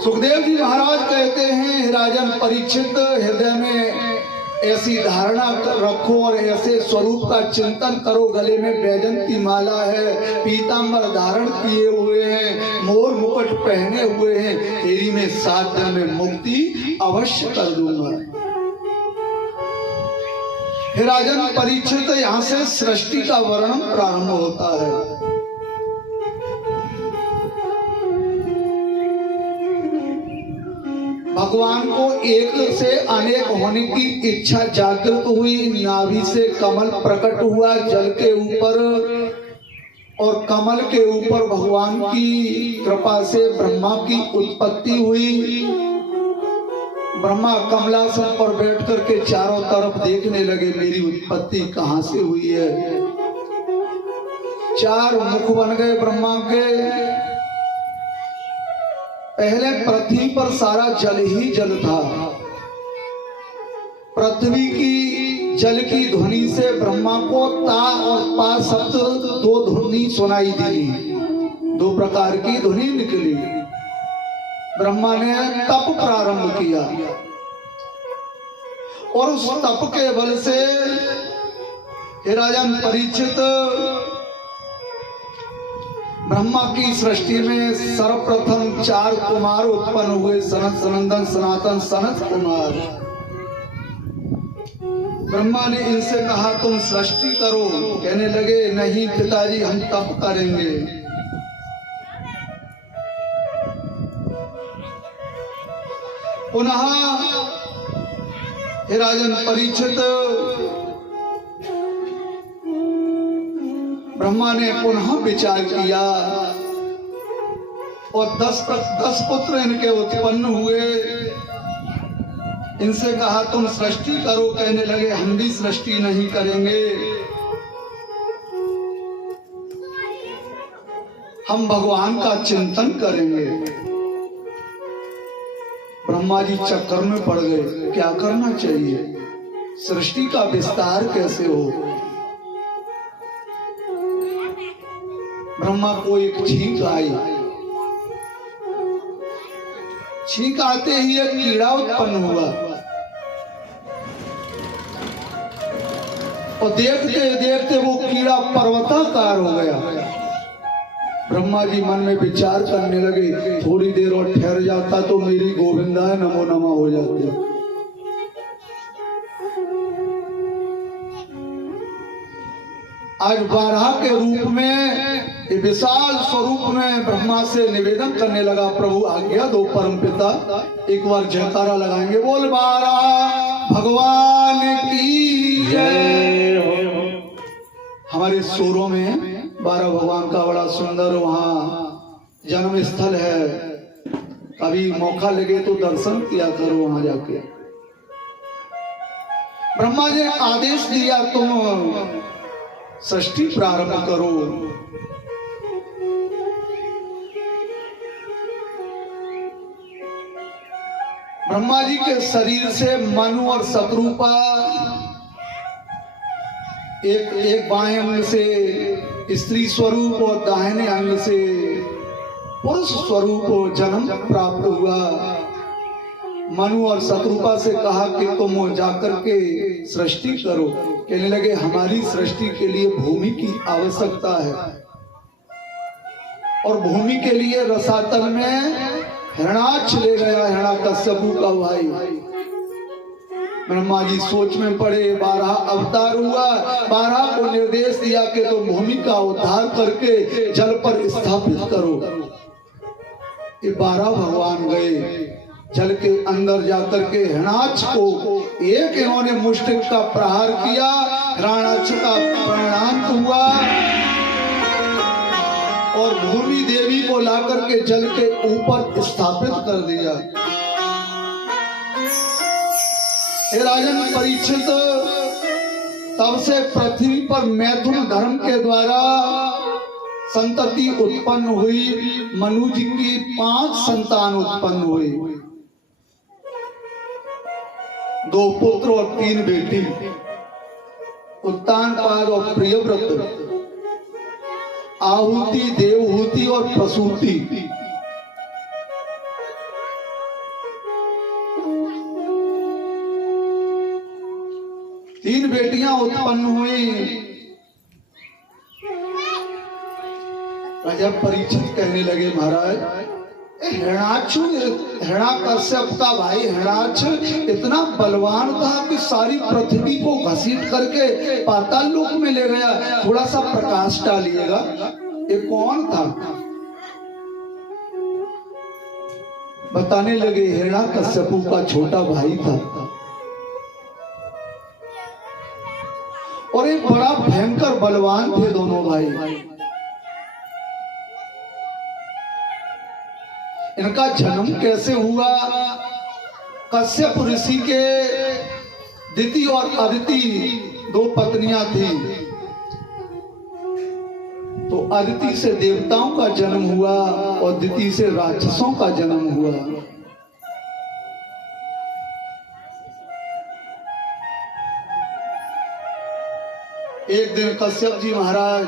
सुखदेव जी महाराज कहते हैं राजन परीक्षित, हृदय में ऐसी धारणा रखो और ऐसे स्वरूप का चिंतन करो। गले में बैजंती माला है, पीतांबर धारण किए हुए हैं, मोर मुकुट पहने हुए हैं, तेरी में 7 दिन में मुक्ति अवश्य कर दूंगा। हे राजन परीक्षित, यहाँ से सृष्टि का वर्णन प्रारंभ होता है। भगवान को एक से अनेक होने की इच्छा जागृत हुई, नाभि से कमल प्रकट हुआ जल के ऊपर, और कमल के ऊपर भगवान की कृपा से ब्रह्मा की उत्पत्ति हुई। ब्रह्मा कमलासन पर बैठ करके चारों तरफ देखने लगे, मेरी उत्पत्ति कहाँ से हुई है। 4 मुख बन गए ब्रह्मा के। पहले पृथ्वी पर सारा जल ही जल था। पृथ्वी की जल की ध्वनि से ब्रह्मा को ता और पा शब्द 2 ध्वनि सुनाई दी, 2 प्रकार की ध्वनि निकली। ब्रह्मा ने तप प्रारंभ किया और उस तप के बल से हे राजन परीक्षित, ब्रह्मा की सृष्टि में सर्वप्रथम 4 कुमार उत्पन्न हुए, सनत सनंदन सनातन सनत कुमार। ब्रह्मा ने इनसे कहा तुम सृष्टि करो, कहने लगे नहीं पिताजी हम तप करेंगे। पुनः हे राजन परीक्षित, ब्रह्मा ने पुनः विचार किया और 10 पुत्र इनके उत्पन्न हुए। इनसे कहा तुम सृष्टि करो, कहने लगे हम भी सृष्टि नहीं करेंगे, हम भगवान का चिंतन करेंगे। ब्रह्मा जी चक्कर में पड़ गए, क्या करना चाहिए, सृष्टि का विस्तार कैसे हो। ब्रह्मा को एक छींक आई, छींक आते ही एक कीड़ा उत्पन्न हुआ और देखते देखते वो कीड़ा पर्वताकार हो गया। ब्रह्मा जी मन में विचार करने लगे, थोड़ी देर और ठहर जाता तो मेरी गोविंदाय नमो नमः हो जाती। आज बारहा के रूप में, विशाल स्वरूप में ब्रह्मा से निवेदन करने लगा, प्रभु आज्ञा दो परम पिता। एक बार जयकारा लगाएंगे, बोल बारहा भगवान की जय। हमारे सूरों में बारहा भगवान का बड़ा सुंदर वहाँ जन्म स्थल है, कभी मौका लगे तो दर्शन किया करो वहां जाके। ब्रह्मा जी ने आदेश दिया तुम सृष्टि प्रारंभ करो। ब्रह्मा जी के शरीर से मनु और शत्रुपा एक बाएं अंग से स्त्री स्वरूप और दाहिने अंग से पुरुष स्वरूप जन्म प्राप्त हुआ। मनु और शत्रुपा से कहा कि तुम जाकर के सृष्टि करो। कहने लगे हमारी सृष्टि के लिए भूमि की आवश्यकता है और भूमि के लिए रसातल में हिरणाक्ष ले गया, हिरण्यकश्यप का भाई। ब्रह्मा जी सोच में पड़े, बारहा अवतार हुआ, बारहा को निर्देश दिया कि तुम भूमि का उद्धार करके जल पर स्थापित करो। ये बारहा भगवान गए, जल के अंदर जाकर के हिरणाक्ष को एक इन्होंने मुष्टिक का प्रहार किया, हिरणाक्ष का परिणाम हुआ और भूमि देवी को लाकर के जल के ऊपर स्थापित कर दिया। हे राजन परीक्षित, तब से पृथ्वी पर मैथुन धर्म के द्वारा संतति उत्पन्न हुई। मनु जी की 5 संतान उत्पन्न हुई, 2 पुत्र और 3 बेटी, उत्तानपाद और प्रियव्रत, आहुति, देवहूति और प्रसूति। तीन बेटियां उत्पन्न हुई। राजा परीक्षित कहने लगे, महाराज हिरण्यकश्यप का भाई हिरणाक्ष इतना बलवान था कि सारी पृथ्वी को घसीट करके पाताल लोक में ले गया। थोड़ा सा प्रकाश डालिएगा, ये कौन था? बताने लगे हिरण्यकश्यप का छोटा भाई था और एक बड़ा भयंकर बलवान थे दोनों भाई। इनका जन्म कैसे हुआ? कश्यप ऋषि के दिति और अदिति 2 पत्नियां थी, तो अदिति से देवताओं का जन्म हुआ और दिति से राक्षसों का जन्म हुआ। एक दिन कश्यप जी महाराज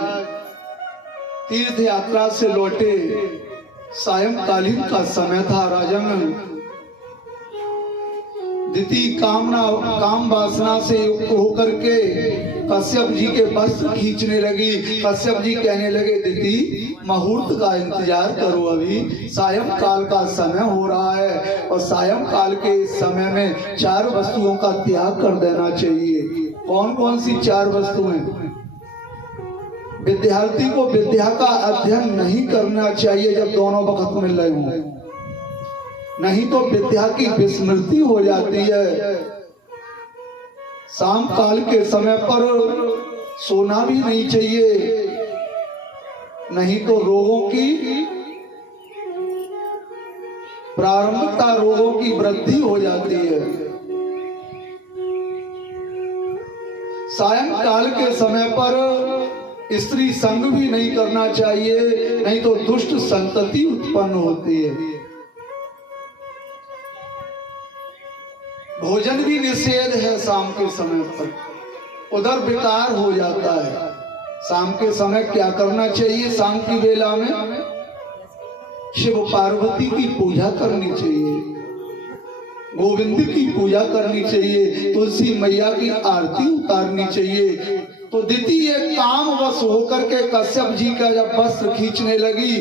तीर्थ यात्रा से लौटे, सायंकालीन का समय था। राजन दिति काम वासना से युक्त होकर के कश्यप जी के वस्त्र खींचने लगी। कश्यप जी कहने लगे, दिति मुहूर्त का इंतजार करो, अभी सायंकाल का समय हो रहा है और सायंकाल के समय में 4 वस्तुओं का त्याग कर देना चाहिए। कौन कौन सी 4 वस्तुएं? विद्यार्थी को विद्या का अध्ययन नहीं करना चाहिए जब दोनों वक्त मिल रहे हों, नहीं तो विद्या की विस्मृति हो जाती है। शाम काल के समय पर सोना भी नहीं चाहिए, नहीं तो रोगों की प्रारंभिकता, रोगों की वृद्धि हो जाती है। सायंकाल के समय पर स्त्री संग भी नहीं करना चाहिए, नहीं तो दुष्ट संतति उत्पन्न होती है। भोजन भी निषेध है शाम के समय पर, उधर विकार हो जाता है। शाम के समय क्या करना चाहिए? शाम की वेला में शिव पार्वती की पूजा करनी चाहिए, गोविंद की पूजा करनी चाहिए, तुलसी मैया की आरती उतारनी चाहिए। तो द्वितीय काम वश होकर के कश्यप जी का जब वस्त्र खींचने लगी,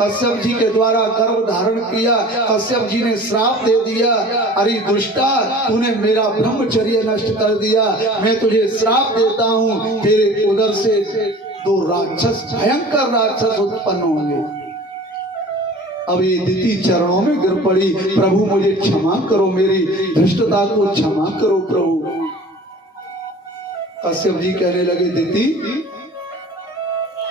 कश्यप जी के द्वारा गर्भ धारण किया, कश्यप जी ने श्राप दे दिया, अरे दुष्टा, तूने मेरा ब्रह्मचर्य नष्ट कर दिया, मैं तुझे श्राप देता हूँ, तेरे उदर से 2 राक्षस, भयंकर राक्षस उत्पन्न होंगे। अब ये दिति चरणों में गिर पड़ी, प्रभु मुझे क्षमा करो, मेरी धृष्टता को क्षमा करो प्रभु। कश्यप जी कहने लगे, दिति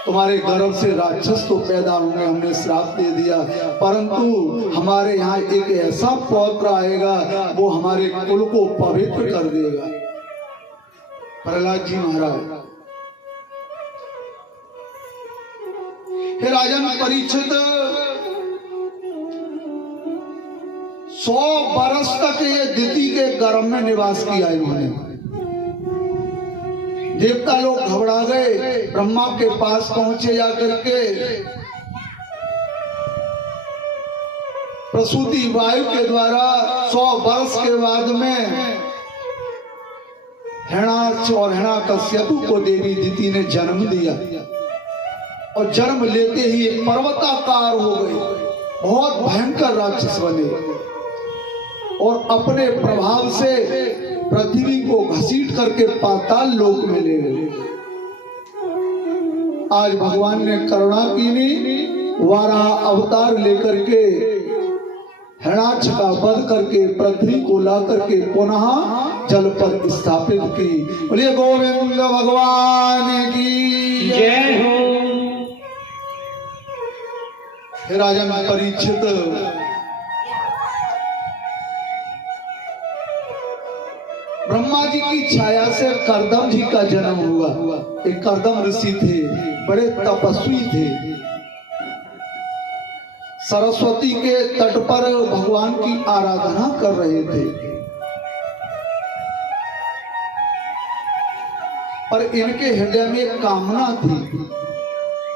तुम्हारे गर्भ से राक्षस तो पैदा होंगे, हमने श्राप दे दिया, परंतु हमारे यहाँ एक ऐसा पौत्र आएगा वो हमारे कुल को पवित्र कर देगा। प्रहलाद जी महाराज, हे राजन परीक्षित, 100 बरस तक ये दिति के गर्भ में निवास किया इन्होंने। देवता लोग घबरा गए, ब्रह्मा के पास पहुंचे जाकर के, प्रसूति वायु के द्वारा 100 वर्ष के बाद में हिरण्याक्ष और हिरण्यकश्यप को देवी दिति ने जन्म दिया, और जन्म लेते ही पर्वताकार हो गए, बहुत भयंकर राक्षस बने, और अपने प्रभाव से पृथ्वी को घसीट करके पाताल लोक में ले गए। आज भगवान ने करुणा कीनी, वाराह अवतार लेकर के हिरण्याक्ष का वध करके पृथ्वी को ला करके पुनः जल पर स्थापित की। बोलिए गोविंद भगवान की जय हो। हे राजन परीक्षित, ब्रह्मा जी की छाया से कर्दम जी का जन्म हुआ। एक कर्दम ऋषि थे, बड़े तपस्वी थे, सरस्वती के तट पर भगवान की आराधना कर रहे थे, पर इनके हृदय में एक कामना थी,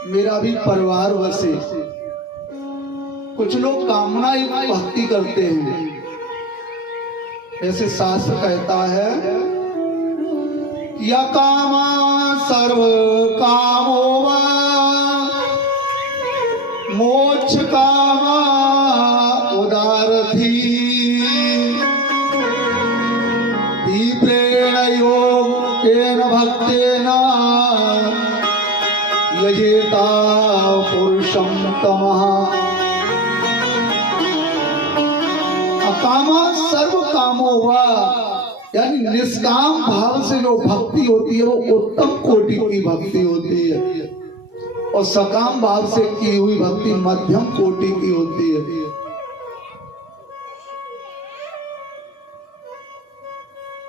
मेरा भी परिवार बसे। कुछ लोग कामना ही भक्ति करते हैं, ऐसे शास्त्र कहता है, या कामा सर्व कामो वा मोक्ष कामा उदारथी तीव्रेण योगेन भक्तेन यजेता पुरुषं तमः। कामा सर्व कामो हुआ, यानी निष्काम भाव से जो भक्ति होती है वो उत्तम कोटि की भक्ति होती है, और सकाम भाव से की हुई भक्ति मध्यम कोटि की होती है।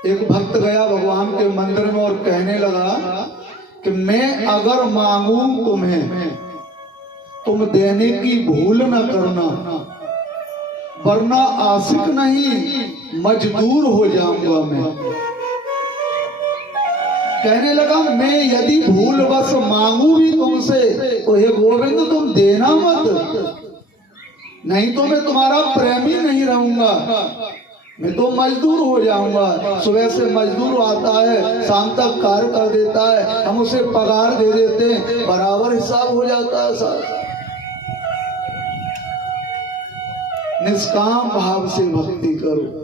एक भक्त गया भगवान के मंदिर में और कहने लगा कि मैं अगर मांगू तुम्हें, तुम देने की भूल न करना, वरना आशिक नहीं मजदूर हो जाऊंगा मैं। कहने लगा, मैं यदि भूलवश मांगू भी तुमसे तो हे गोविंद तुम देना मत, नहीं तो मैं तुम्हारा प्रेमी नहीं रहूंगा, मैं तो मजदूर हो जाऊंगा। सुबह से मजदूर आता है, शाम तक कार्य कर देता है, हम उसे पगार दे देते हैं, बराबर हिसाब हो जाता है साहब। निष्काम भाव से भक्ति करो।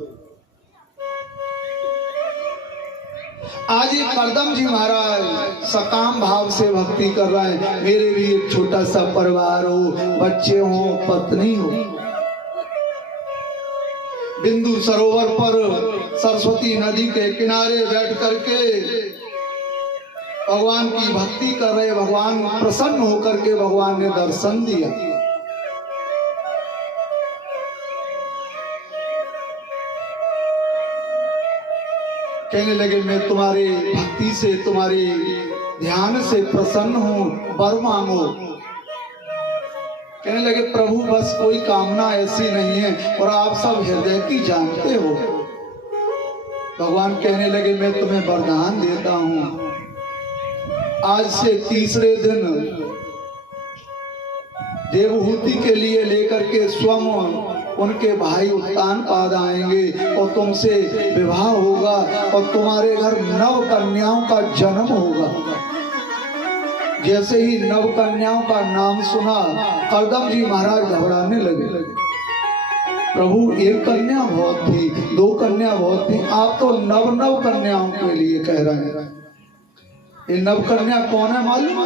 आज ये कर्दम जी महाराज सकाम भाव से भक्ति कर रहा है, मेरे भी एक छोटा सा परिवार हो, बच्चे हो, पत्नी हो। बिंदु सरोवर पर सरस्वती नदी के किनारे बैठ करके भगवान की भक्ति कर रहे, भगवान प्रसन्न होकर के भगवान ने दर्शन दिया। कहने लगे, मैं तुम्हारे भक्ति से, तुम्हारे ध्यान से प्रसन्न हूं, वर मांगो। कहने लगे प्रभु बस कोई कामना ऐसी नहीं है और आप सब हृदय की जानते हो। भगवान कहने लगे मैं तुम्हें वरदान देता हूं, आज से तीसरे दिन देवहूति के लिए लेकर के स्वयं उनके भाई उत्तानपाद आएंगे और तुमसे विवाह होगा और तुम्हारे घर नव कन्याओं का जन्म होगा। जैसे ही नव कन्याओं का नाम सुना करदम जी महाराज घबराने लगे। प्रभु एक कन्या बहुत थी, दो कन्या बहुत थी, आप तो नव नव कन्याओं के लिए कह रहे हैं। ये नव कन्या कौन है मालूम?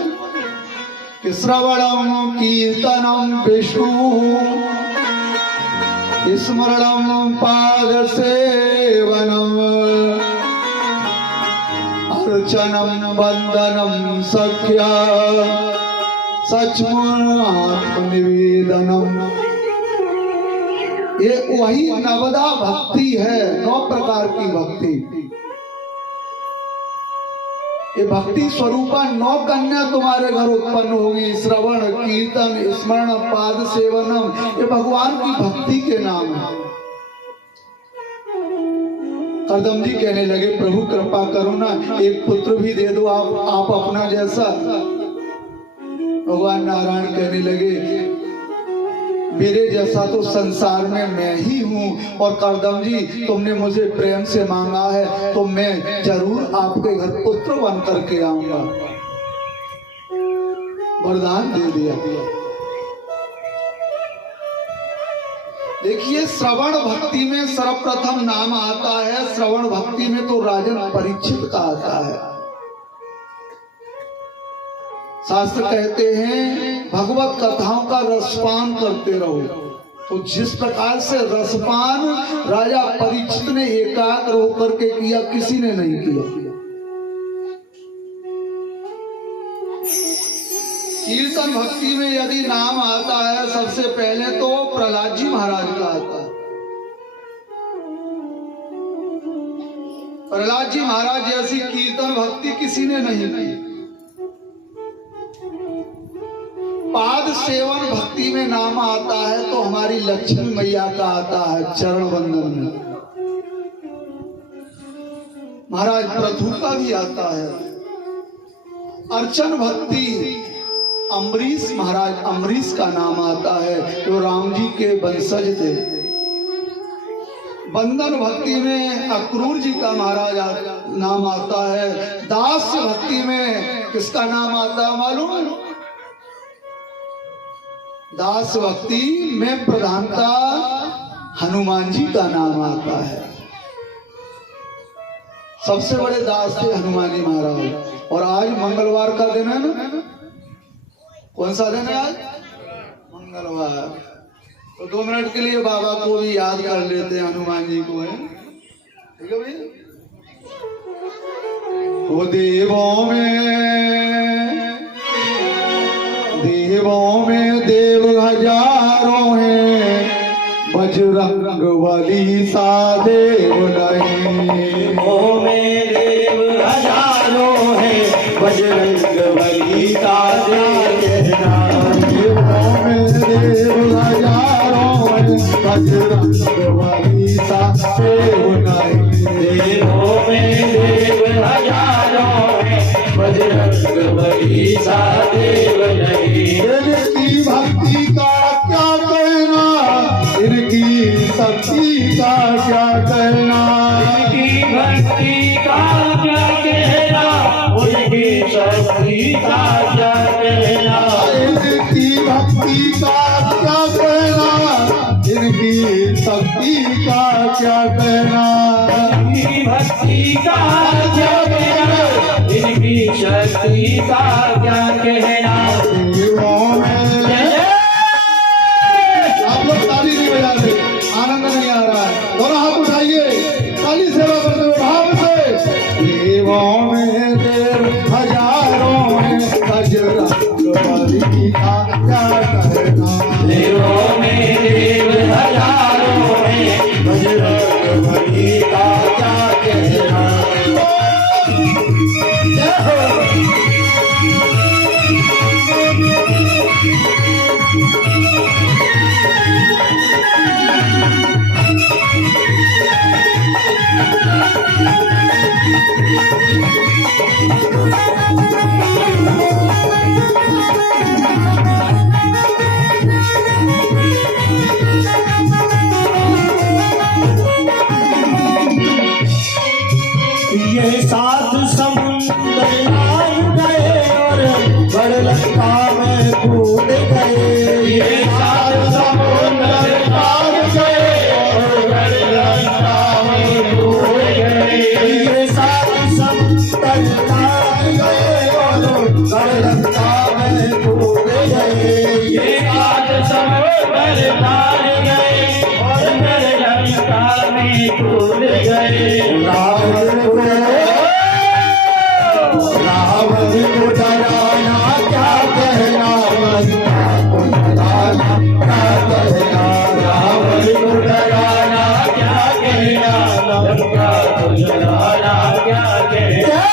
कि श्रवणम कीर्तनम विष्णु स्मरणम पाद सेवनम अर्चनम वंदनम सख्या सचमुनात्मनिवेदनम। ये वही नवदा भक्ति है, 9 प्रकार की भक्ति। ये भक्ति स्वरूपा 9 कन्या तुम्हारे घर उत्पन्न होगी। श्रवण कीर्तन स्मरण पाद सेवनम, ये भगवान की भक्ति के नाम है। करदम जी कहने लगे प्रभु कृपा करो ना, एक पुत्र भी दे दो आप अपना जैसा। भगवान नारायण कहने लगे मेरे जैसा तो संसार में मैं ही हूँ, और करदम जी तुमने मुझे प्रेम से मांगा है तो मैं जरूर आपके घर पुत्र बन करके आऊंगा। वरदान दे दिया। देखिए श्रवण भक्ति में सर्वप्रथम नाम आता है। श्रवण भक्ति में तो राजन परीक्षित का आता है। शास्त्र कहते हैं भगवत कथाओं का रसपान करते रहो। तो जिस प्रकार से रसपान राजा परीक्षित ने एकाग्र होकर के किया, किसी ने नहीं किया। कीर्तन भक्ति में यदि नाम आता है सबसे पहले तो प्रहलाद जी महाराज का आता है। प्रहलाद जी महाराज जैसी कीर्तन भक्ति किसी ने नहीं की। पाद सेवन भक्ति में नाम आता है तो हमारी लक्ष्मी मैया का आता है चरण वंदन में। महाराज प्रभु का भी आता है। अर्चन भक्ति अम्बरीश महाराज, अम्बरीश का नाम आता है जो राम जी के वंशज थे। बंदन भक्ति में अक्रूर जी का महाराज नाम आता है। दास भक्ति में किसका नाम आता है मालूम? दास भक्ति में प्रधानता हनुमान जी का नाम आता है। सबसे बड़े दास थे हनुमान जी महाराज। और आज मंगलवार का दिन है ना, कौन सा दिन है आज? मंगलवार। तो 2 मिनट के लिए बाबा को भी याद कर लेते हैं, हनुमान जी को है। ठीक है भाई। वो देवों में देव हजारों हैं, बजरंग बली सा देव नहीं। देवों में देव हजारों हैं, बजरंग बली सा देव नहीं। देवों में देव हजारों हैं, बजरंग बली सा देव नहीं। देवों में देव हजारों हैं, बजरंग बली सा देव नहीं। इनकी भक्ति का क्या कहना, इनकी शक्ति का क्या कहना। इनकी भक्ति का क्या कहना, उनकी शक्ति का क्या कहना। इनकी भक्ति का क्या कहना, इनकी शक्ति का क्या कहना। इनकी भक्ति का क्या कहना, इनकी शक्ति का क्या कहना। आप लोग ताली नहीं बजा रहे, आनंद नहीं आ रहा है। दोनों हाथ उठाइए, ताली सेवा करते हुए भाव से। देवों में देव हजारों हैं, बजरंग बली का क्या कहना। देवों में देव हजारों हैं, बजरंग बली का क्या कहना। में भूल गए रावण को डराना क्या कहना, लंका को डराना क्या कहना, रावण को डराना क्या कहना, लंका को जलाना क्या कहना।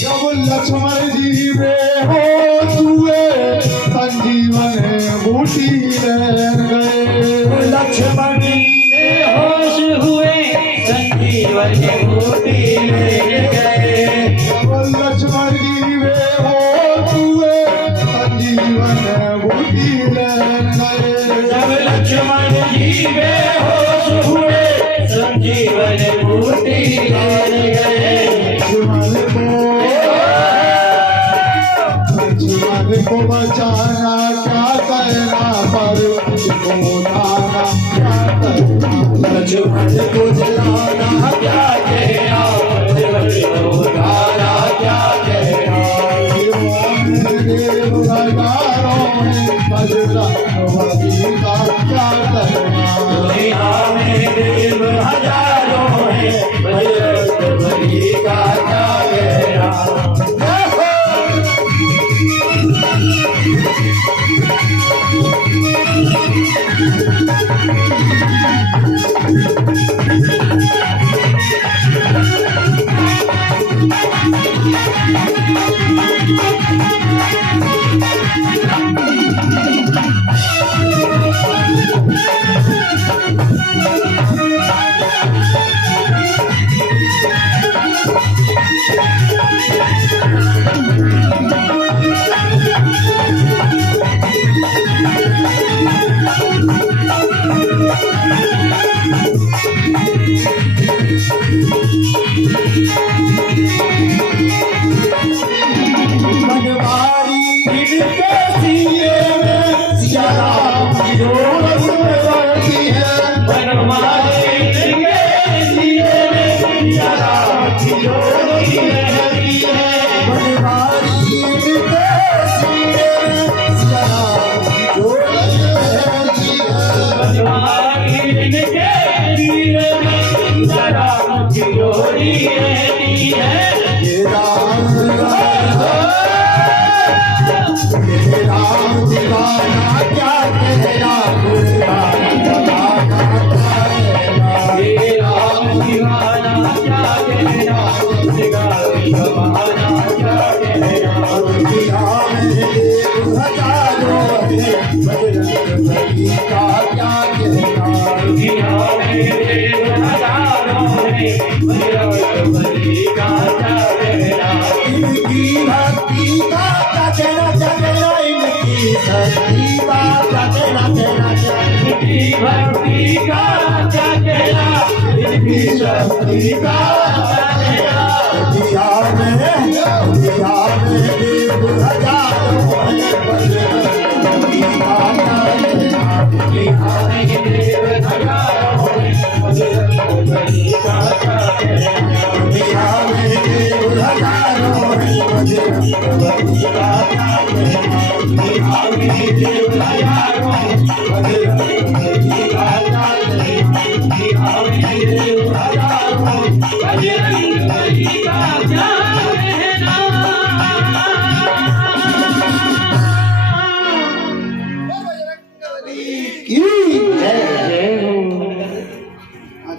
जब लक्ष्मण जी बेहोश हुए संजीवन बूटी लहर गए, लक्ष्मण जी होश हुए संजीवन बूटी ले गए। जब लक्ष्मण जी बेहोश हुए संजीवन बूटी लहर गए, जब लक्ष्मण जी बेहोश हुए संजीवन बूटी ले गए। लक्ष्मण को बचाना क्या करना, पर को लाना क्या करना, लक्ष्मण को जलाना क्या कहना, लक्ष्मण को उतारा क्या कहना। देव हजारों में बजरंगबली का क्या करना, दुनिया में देव हजारों हैं, बजरंगबली का क्या कहना।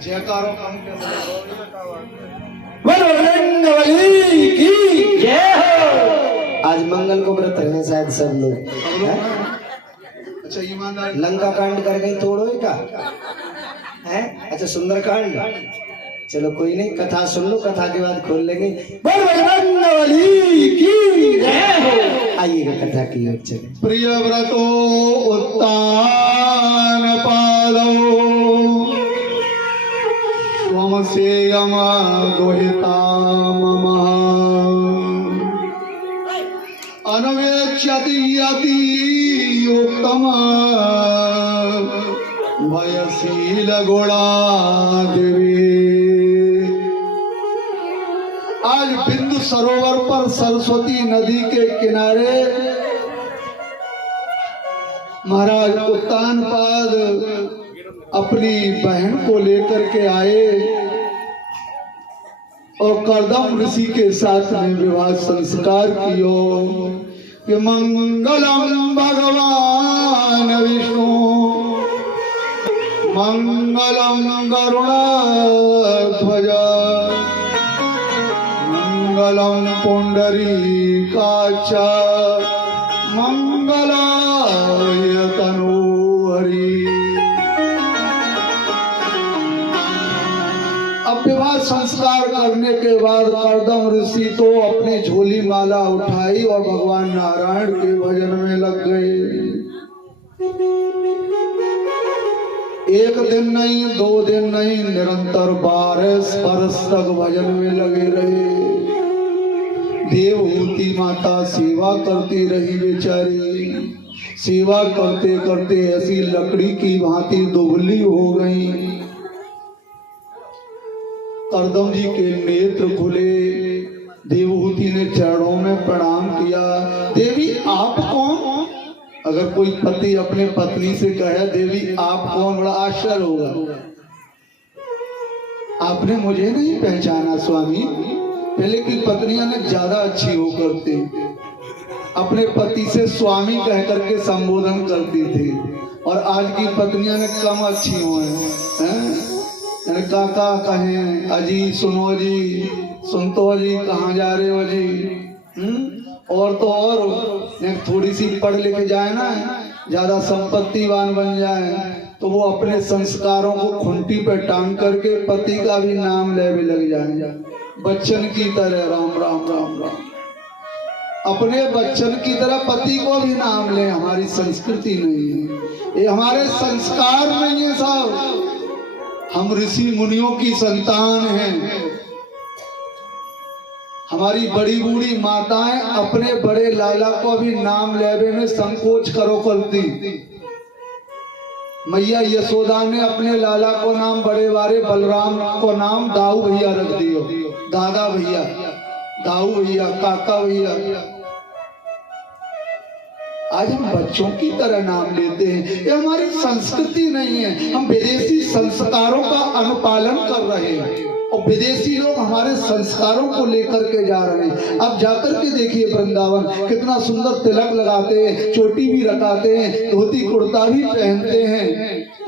जयकारों का हम कैसे आज मंगल को व्रत रहे शायद सब लोग। अच्छा ईमानदारी लंका कांड कर गई तोड़ो का है। अच्छा सुंदर कांड चलो कोई नहीं, कथा सुन लो, कथा के बाद खोल लेंगे। बोल बजरंगबली की जय हो। आइएगा कथा की ओर चले। प्रिय व्रतो उत्तान पालो स्वमसेयम दोहिता मम अनवेक्ष्यति यति युक्तम भयशील गुणा देवी। आज बिंदु सरोवर पर सरस्वती नदी के किनारे महाराज उत्तानपाद अपनी बहन को लेकर के आए और कर्दम ऋषि के साथ में विवाह संस्कार कियो कि मंगलम भगवान विष्णु मंगलम गरुड़ध्वज मंगलम पुंडरीकाक्ष मंगलाय तनोहरि। अब विवाह संस्कार करने के बाद कर्दम ऋषि तो अपनी झोली माला उठाई और भगवान नारायण के भजन में लग गए। एक दिन नहीं, 2 दिन नहीं, निरंतर 12 वर्ष तक भजन में लगे रहे। देवहूति माता सेवा करती रही बेचारी। सेवा करते करते ऐसी लकड़ी की भांति दुबली हो गई। कर्दम जी के नेत्र खुले। देवहूति ने चरणों में प्रणाम किया। देवी आप कौन? अगर कोई पति अपने पत्नी से कहे देवी आप कौन, बड़ा आश्चर्य होगा। आपने मुझे नहीं पहचाना स्वामी? पहले की पत्नियां ने ज्यादा अच्छी हो करती, अपने पति से स्वामी कह करके संबोधन करती थी, और आज की पत्नियां ने कम अच्छी हो हैं। काका कहें, अजी सुनो जी, सुनतो जी, कहाँ जा रहे हो जी। और तो और थोड़ी सी पढ़ लिख जाए ना, ज्यादा संपत्तिवान बन जाए तो वो अपने संस्कारों को खुंटी पे टांग करके पति का भी नाम ले भी लग जाए। बच्चन की तरह राम राम राम राम, अपने बच्चन की तरह पति को भी नाम ले। हमारी संस्कृति नहीं है, ये हमारे संस्कार नहीं है साहब। हम ऋषि मुनियों की संतान हैं। हमारी बड़ी बूढ़ी माताएं अपने बड़े लाला को भी नाम लेवे में संकोच करो करती। मैया यशोदा ने अपने लाला को नाम बड़े बारे बलराम को नाम दाऊ भैया रख दियो। दादा भैया, दाऊ भैया, काका भैया। आज हम बच्चों की तरह नाम लेते हैं। ये हमारी संस्कृति नहीं है। हम विदेशी संस्कारों का अनुपालन कर रहे हैं और विदेशी लोग हमारे संस्कारों को लेकर के जा रहे हैं। अब जाकर के देखिए वृंदावन, कितना सुंदर तिलक लगाते हैं, चोटी भी रखाते हैं, धोती कुर्ता भी पहनते हैं।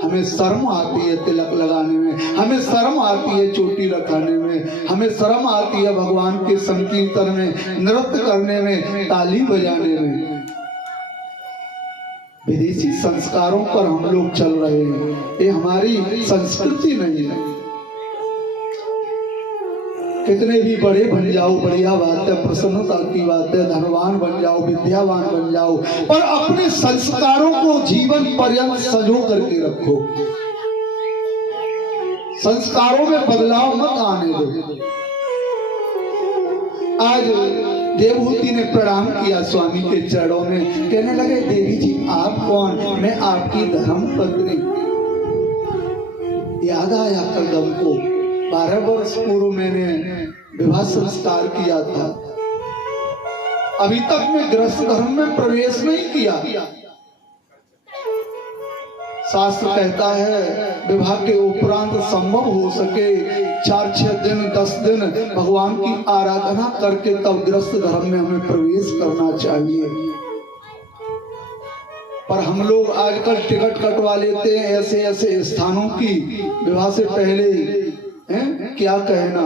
हमें शर्म आती है तिलक लगाने में, हमें शर्म आती है चोटी रखाने में, हमें शर्म आती है भगवान के संकीर्तन में, नृत्य करने में, ताली बजाने में। विदेशी संस्कारों पर हम लोग चल रहे हैं। ये हमारी संस्कृति नहीं है। कितने भी बड़े बन जाओ बढ़िया बात है, प्रसन्नता की बात है, धनवान बन जाओ, विद्यावान बन जाओ, पर अपने संस्कारों को जीवन पर्यंत संजो करके रखो। संस्कारों में बदलाव मत आने दो। आज देवहूति ने प्रणाम किया स्वामी के चरणों में, कहने लगे देवी जी आप कौन? मैं आपकी धर्म पत्नी। याद आया कर्दम को, 12 वर्ष पूर्व मैंने विवाह संस्कार किया था। अभी तक मैं गृहस्थ धर्म में प्रवेश नहीं किया। शास्त्र कहता है विवाह के उपरांत संभव हो सके 4-6 दिन 10 दिन भगवान की आराधना करके तब गृहस्थ धर्म में हमें प्रवेश करना चाहिए। पर हम लोग आजकल टिकट कटवा लेते हैं ऐसे ऐसे स्थानों की विवाह से पहले, हैं क्या कहना,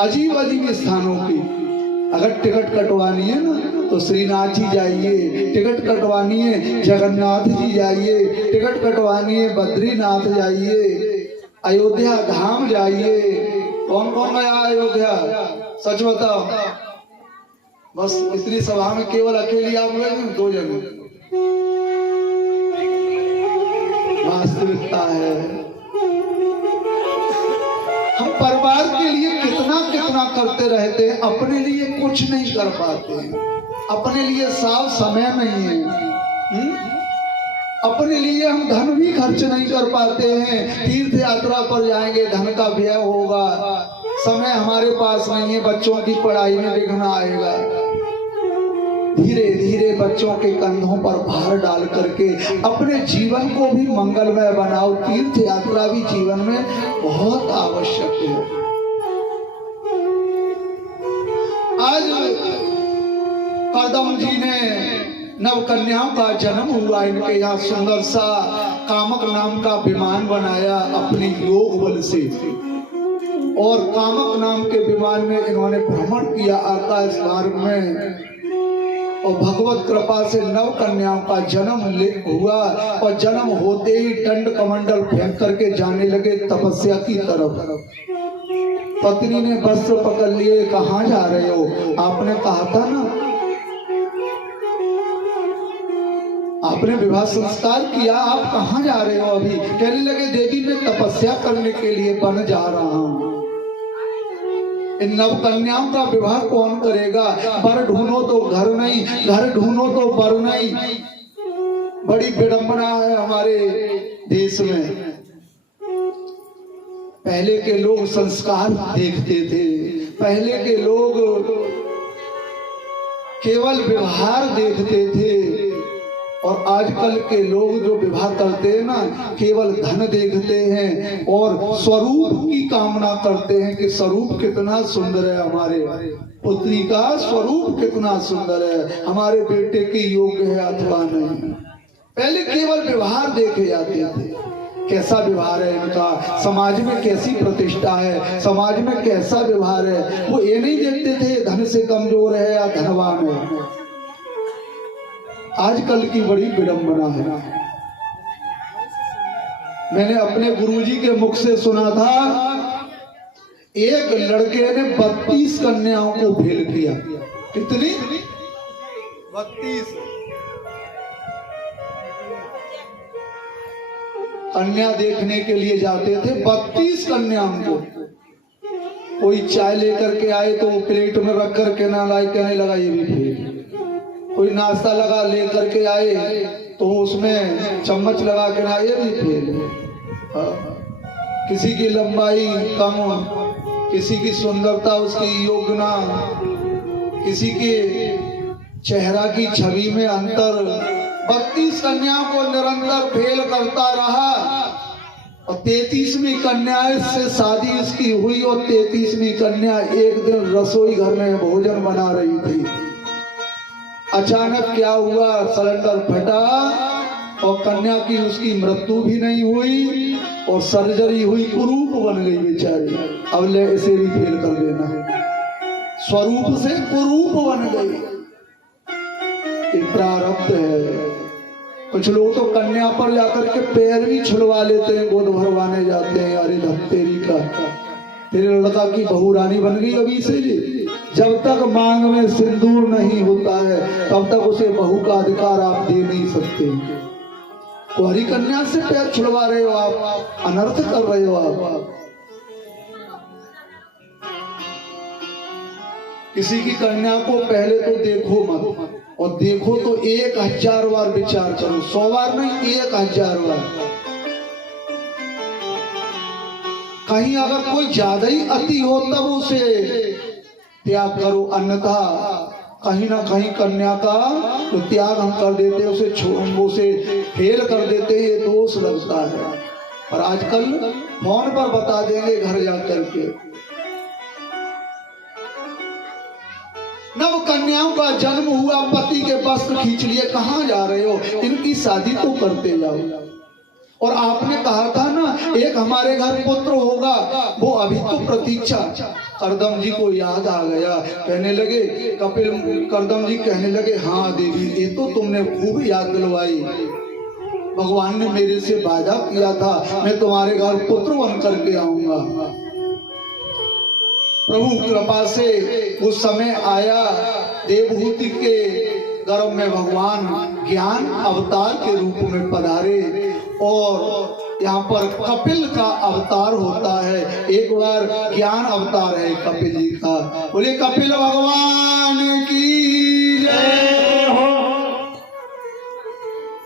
अजीब अजीब स्थानों की। अगर टिकट कटवानी है ना तो श्रीनाथ जी जाइए, टिकट कटवानी है जगन्नाथ जी जाइए, टिकट कटवानी है बद्रीनाथ जाइए। अयोध्या धाम जाइए। कौन कौन गया अयोध्या? सच बताओ। बस इतनी सभा में केवल अकेली आप गए हैं? 2 जने। वास्तविकता है हम परिवार के लिए कितना कितना करते रहते हैं, अपने लिए कुछ नहीं कर पाते हैं। अपने लिए साफ समय नहीं है। अपने लिए हम धन भी खर्च नहीं कर पाते हैं। तीर्थ यात्रा पर जाएंगे, धन का व्यय होगा, समय हमारे पास नहीं है, बच्चों की पढ़ाई में विघ्न आएगा। धीरे धीरे बच्चों के कंधों पर भार डाल करके अपने जीवन को भी मंगलमय बनाओ। तीर्थ यात्रा भी जीवन में बहुत आवश्यक है। आज कदम जी ने नव कन्याओं का जन्म हुआ। इनके यहाँ सुंदर सा कामक नाम का विमान बनाया अपने योग बल से, और कामक नाम के विमान में इन्होंने भ्रमण किया आकाश मार्ग में, और भगवत कृपा से नव कन्याओं का जन्म हुआ। और जन्म होते ही दंड कमंडल फेंक करके जाने लगे तपस्या की तरफ। पत्नी ने वस्त्र पकड़ लिए, कहाँ जा रहे हो? आपने कहा था ना, आपने विवाह संस्कार किया, आप कहाँ जा रहे हो? अभी कहने लगे देवी मैं तपस्या करने के लिए वन जा रहा हूँ। इन नव कन्याओं का विवाह कौन करेगा? वर ढूंढो तो घर नहीं, घर ढूंढो तो वर नहीं। बड़ी विडंबना है हमारे देश में। पहले के लोग संस्कार देखते थे, पहले के लोग केवल व्यवहार देखते थे, और आजकल के लोग जो विवाह करते हैं ना, केवल धन देखते हैं और स्वरूप की कामना करते हैं कि स्वरूप कितना सुंदर है, हमारे पुत्री का स्वरूप कितना सुंदर है, हमारे बेटे के योग्य है अथवा नहीं। पहले केवल व्यवहार देखे जाते थे, कैसा व्यवहार है इनका, समाज में कैसी प्रतिष्ठा है, समाज में कैसा व्यवहार है। वो ये नहीं देखते थे धन से कमजोर है या धनवान है। आजकल की बड़ी विडंबना है। मैंने अपने गुरुजी के मुख से सुना था, एक लड़के ने 32 कन्याओं को फेल किया। कितनी? 32 कन्या देखने के लिए जाते थे, 32 कन्याओं को। कोई चाय लेकर के आए तो प्लेट में रख करके ना लाए, कहने लगा ये भी फेल। कोई नाश्ता लगा लेकर के आए तो उसमें चम्मच लगा के ना, ये भी फेल। किसी की लंबाई कम, किसी की सुंदरता उसकी योग्य ना, किसी के चेहरा की छवि में अंतर। 32 कन्याओं को निरंतर फेल करता रहा, और 33वीं कन्या से शादी उसकी हुई, और 33वीं कन्या एक दिन रसोई घर में भोजन बना रही थी। अचानक क्या हुआ, सिलेंडर फटा और कन्या की उसकी मृत्यु भी नहीं हुई, और सर्जरी हुई, कुरूप बन गई बेचारी। अब ले इसे भी फेल कर देना, स्वरूप से कुरूप बन गई। ये प्रारब्ध है। कुछ लोग तो कन्या पर जाकर के पैर भी छुड़वा लेते हैं, गोद भरवाने जाते हैं। अरे धत्तेरी का, तेरे लड़का की बहू रानी बन गई अभी से जी। जब तक मांग में सिंदूर नहीं होता है तब तक उसे बहू का अधिकार आप दे नहीं सकते। कुंवारी कन्या से पैर छुड़वा रहे हो आप, अनर्थ कर रहे हो आप। किसी की कन्या को पहले तो देखो मत, और देखो तो 1000 बार विचार करो, 100 बार नहीं, 1000 बार। कहीं अगर कोई ज्यादा ही अति हो तब उसे त्याग करो, अन्यथा कहीं ना कहीं कन्या का तो त्याग हम कर देते, उसे फेल कर देते, ये दोष लगता है। और आजकल फोन पर बता देंगे घर जाकर के। नव कन्याओं का जन्म हुआ, पति के वस्त्र खींच लिए, कहाँ जा रहे हो? इनकी शादी तो करते जाओ। और आपने कहा था ना एक हमारे घर पुत्र होगा, वो अभी तो प्रतीक्षा। करदम जी को याद आ गया, कहने लगे, कपिल करदम जी कहने लगे, हाँ देवी ये तो तुमने खूब याद दिलवाई। भगवान ने मेरे से वादा किया था मैं तुम्हारे घर पुत्र बन करके आऊंगा। प्रभु कृपा से उस समय आया, देवहूति के गर्भ में भगवान ज्ञान अवतार के रूप में पधारे और यहाँ पर कपिल का अवतार होता है। एक बार ज्ञान अवतार है कपिल जी का। बोले कपिल भगवान की जय हो।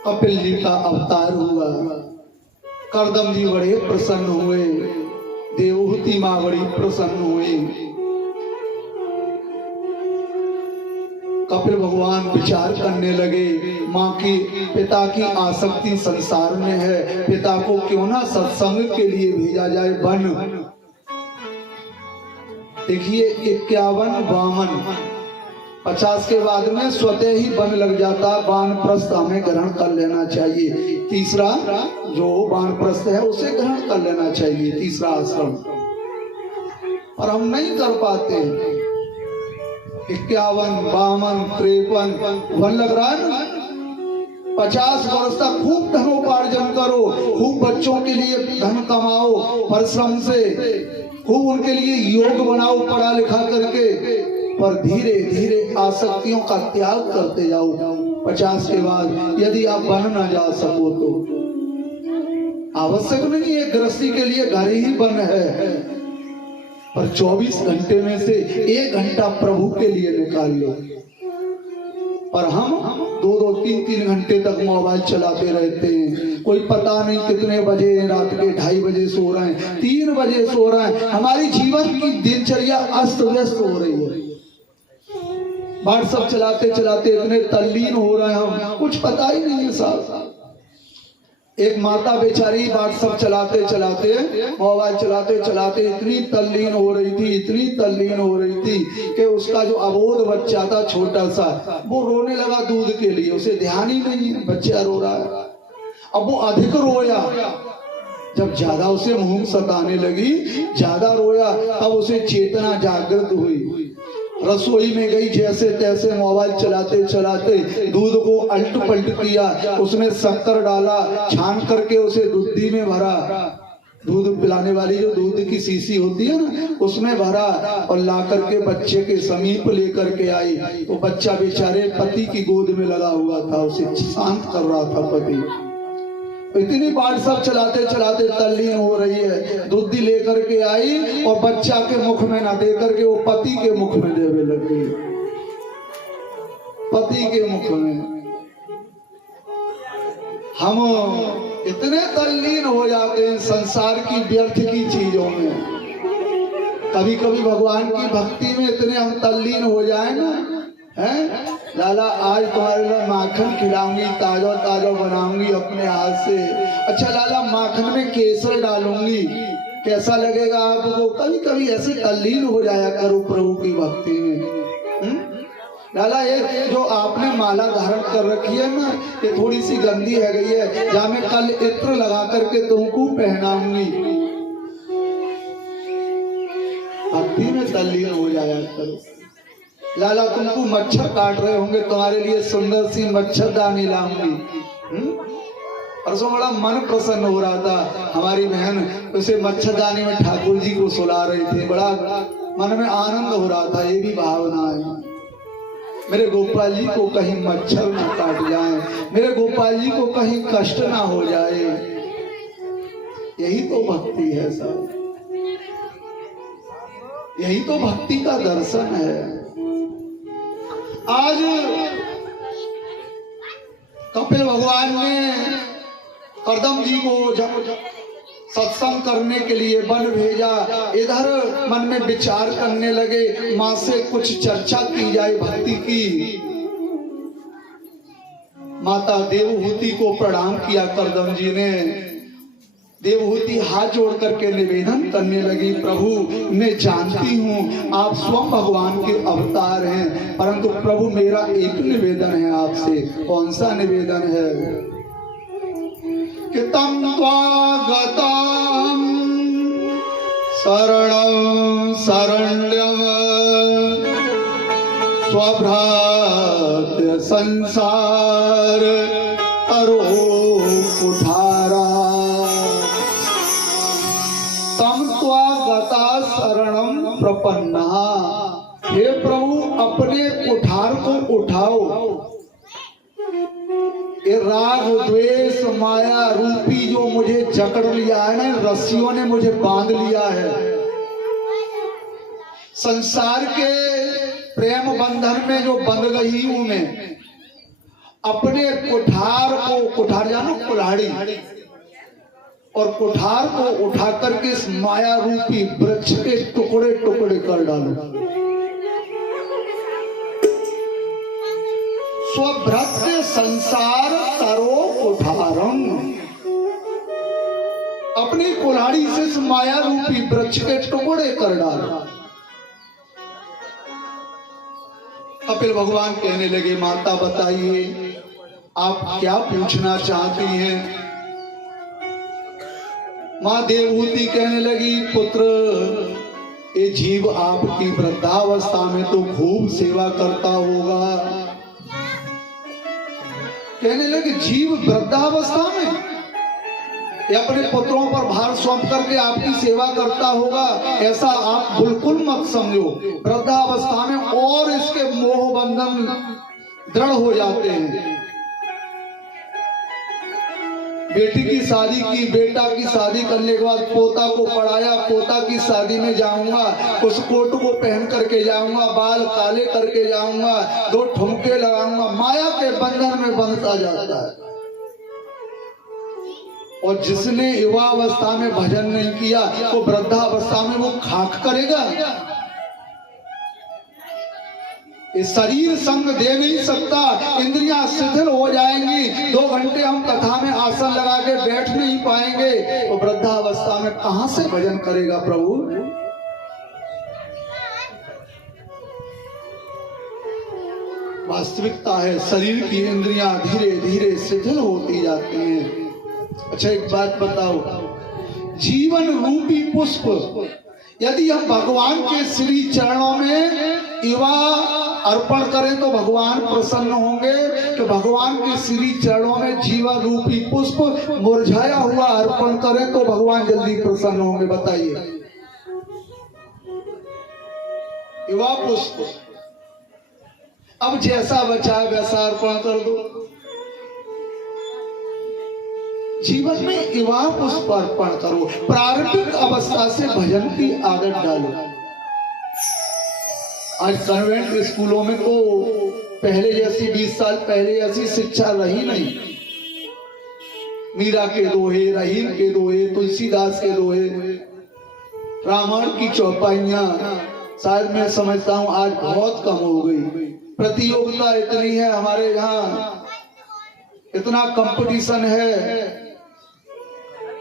कपिल जी का अवतार हुआ। करदम जी बड़े प्रसन्न हुए, देवहूति माँ बड़ी प्रसन्न हुई। कपिल भगवान विचार करने लगे, माँ की पिता की आसक्ति संसार में है, पिता को क्यों ना सत्संग के लिए भेजा जाए वन। देखिए 51 वामन, 50 के बाद में स्वतः ही वन लग जाता। वानप्रस्थ हमें ग्रहण कर लेना चाहिए। तीसरा जो वानप्रस्थ है उसे ग्रहण कर लेना चाहिए, तीसरा आश्रम, पर हम नहीं कर पाते। 51 52 53 वन लग रहा है ना। 50 वर्ष तक खूब धनोपार्जन करो, खूब बच्चों के लिए धन कमाओ, परिश्रम से खूब उनके लिए योग बनाओ पढ़ा लिखा करके, पर धीरे धीरे आसक्तियों का त्याग करते जाओ। 50 के बाद यदि आप बन ना जा सको तो आवश्यक नहीं है, गृहस्थी के लिए घर ही बन है, पर 24 घंटे में से 1 घंटा प्रभु के लिए निकाल लो। पर हम 2-2 3-3 घंटे तक मोबाइल चलाते रहते हैं। कोई पता नहीं कितने बजे, रात के 2:30 बजे सो रहे हैं, 3 बजे सो रहे हैं। हमारी जीवन की दिनचर्या अस्त व्यस्त हो रही है। व्हाट्सएप चलाते चलाते इतने तल्लीन हो रहे हैं हम, कुछ पता ही नहीं है साहब। एक माता बेचारी व्हाट्सएप चलाते चलाते, मोबाइल चलाते चलाते इतनी तल्लीन हो रही थी, इतनी तल्लीन हो रही थी कि उसका जो अबोध बच्चा था छोटा सा, वो रोने लगा दूध के लिए। उसे ध्यान ही नहीं है बच्चा रो रहा है। अब वो अधिक रोया, जब ज्यादा उसे भूख सताने लगी, ज्यादा रोया, तब उसे चेतना जागृत हुई। रसोई में गई, जैसे तैसे मोबाइल चलाते चलाते दूध को अल्ट पल्ट किया, उसमें शक्कर डाला, छान करके उसे दूधी में भरा, दूध पिलाने वाली जो दूध की शीशी होती है ना, उसमें भरा और ला करके बच्चे के समीप लेकर के आई। तो बच्चा बेचारे पति की गोद में लगा हुआ था, उसे शांत कर रहा था पति। इतनी व्हाट्सएप चलाते चलाते तल्लीन हो रही है, दूधी लेकर के आई और बच्चा के मुख में ना दे करके वो पति के मुख में देवे लगी, पति के मुख में। हम इतने तल्लीन हो जाते हैं संसार की व्यर्थ की चीजों में। कभी कभी भगवान की भक्ति में इतने हम तल्लीन हो जाए ना, हैं लाला आज तुम्हारे लिए माखन खिलाऊंगी, ताजा ताजा बनाऊंगी अपने हाथ से। अच्छा लाला माखन में केसर डालूंगी, कैसा लगेगा आपको? कभी कभी ऐसे तल्लीन हो जाया करो प्रभु की भक्ति में। लाला ये जो आपने माला धारण कर रखी है ना, ये थोड़ी सी गंदी है गई है, जहाँ मैं कल इत्र लगा करके तुमको पहनाऊंगी। भक्ति में तल्लीन हो जाया करो। लाला तुमको मच्छर काट रहे होंगे, तुम्हारे लिए सुंदर सी मच्छरदानी लाऊंगी। परसों बड़ा मन प्रसन्न हो रहा था, हमारी बहन उसे मच्छरदानी में ठाकुर जी को सुला रही थी, बड़ा मन में आनंद हो रहा था। ये भी भावना है, मेरे गोपाल जी को कहीं मच्छर ना काट जाए, मेरे गोपाल जी को कहीं कष्ट ना हो जाए। यही तो भक्ति है साहब, यही तो भक्ति का दर्शन है। आज कपिल भगवान ने करदम जी को जब सत्संग करने के लिए वन भेजा, इधर मन में विचार करने लगे, माँ से कुछ चर्चा की जाए भक्ति की। माता देवहूति को प्रणाम किया करदम जी ने। देवहूति हाथ जोड़ करके निवेदन करने लगी, प्रभु मैं जानती हूँ आप स्वयं भगवान के अवतार हैं, परंतु प्रभु मेरा एक निवेदन है आपसे। कौन सा निवेदन है? कि तम त्वागतम शरणं शरण्यम स्वभ्रात संसार तरो प्रपन्ना, हे प्रभु अपने कुठार को उठाओ। ये राग द्वेष माया रूपी जो मुझे जकड़ लिया है ना, रस्सियों ने मुझे बांध लिया है, संसार के प्रेम बंधन में जो बंध गई हूं मैं, अपने कुठार को, कुठार जानो कुल्हाड़ी, और कुठार को उठा करके इस माया रूपी वृक्ष के टुकड़े टुकड़े कर डालो। स्वभ्रत्य संसार तरो कुठारम, अपनी कुल्हाड़ी से इस माया रूपी वृक्ष के टुकड़े कर डालो। कपिल भगवान कहने लगे, माता बताइए आप क्या पूछना चाहती हैं? मां देवहूति कहने लगी, पुत्र ये जीव आपकी वृद्धावस्था में तो खूब सेवा करता होगा। कहने लगे, जीव वृद्धावस्था में ये अपने पुत्रों पर भार सौंप करके आपकी सेवा करता होगा, ऐसा आप बिल्कुल मत समझो। वृद्धावस्था में और इसके मोह बंधन दृढ़ हो जाते हैं। बेटी की शादी की, बेटा की शादी करने के बाद पोता को पढ़ाया, पोता की शादी में जाऊंगा, उस कोट को पहन करके जाऊंगा, बाल काले करके जाऊंगा, 2 ठुमके लगाऊंगा, माया के बंधन में बंधता जाता है। और जिसने युवावस्था में भजन नहीं किया तो वृद्धावस्था में वो खाक करेगा। ये शरीर संग दे नहीं सकता, इंद्रियां शिथिल हो जाएंगी। 2 घंटे हम कथा में आसन लगा के बैठ नहीं पाएंगे तो वृद्धावस्था में कहां से भजन करेगा प्रभु? वास्तविकता है शरीर की इंद्रियां धीरे धीरे शिथिल होती जाती हैं। अच्छा एक बात बताओ, जीवन रूपी पुष्प यदि हम भगवान के श्री चरणों में युवा अर्पण करें तो भगवान प्रसन्न होंगे कि भगवान के श्री चरणों में जीवन रूपी पुष्प मुरझाया हुआ अर्पण करें तो भगवान जल्दी प्रसन्न होंगे? बताइए। युवा पुष्प अब जैसा बचा वैसा अर्पण कर दो। जीवन में युवा पुष्प अर्पण करो, प्रारंभिक अवस्था से भजन की आदत डालो। आज कन्वेंट स्कूलों में तो पहले जैसी 20 साल पहले जैसी शिक्षा रही नहीं। मीरा के दोहे, रहीम के दोहे, तुलसीदास के दोहे, रामायण की चौपाइयां शायद मैं समझता हूं आज बहुत कम हो गई। प्रतियोगिता इतनी है हमारे यहाँ, इतना कंपटीशन है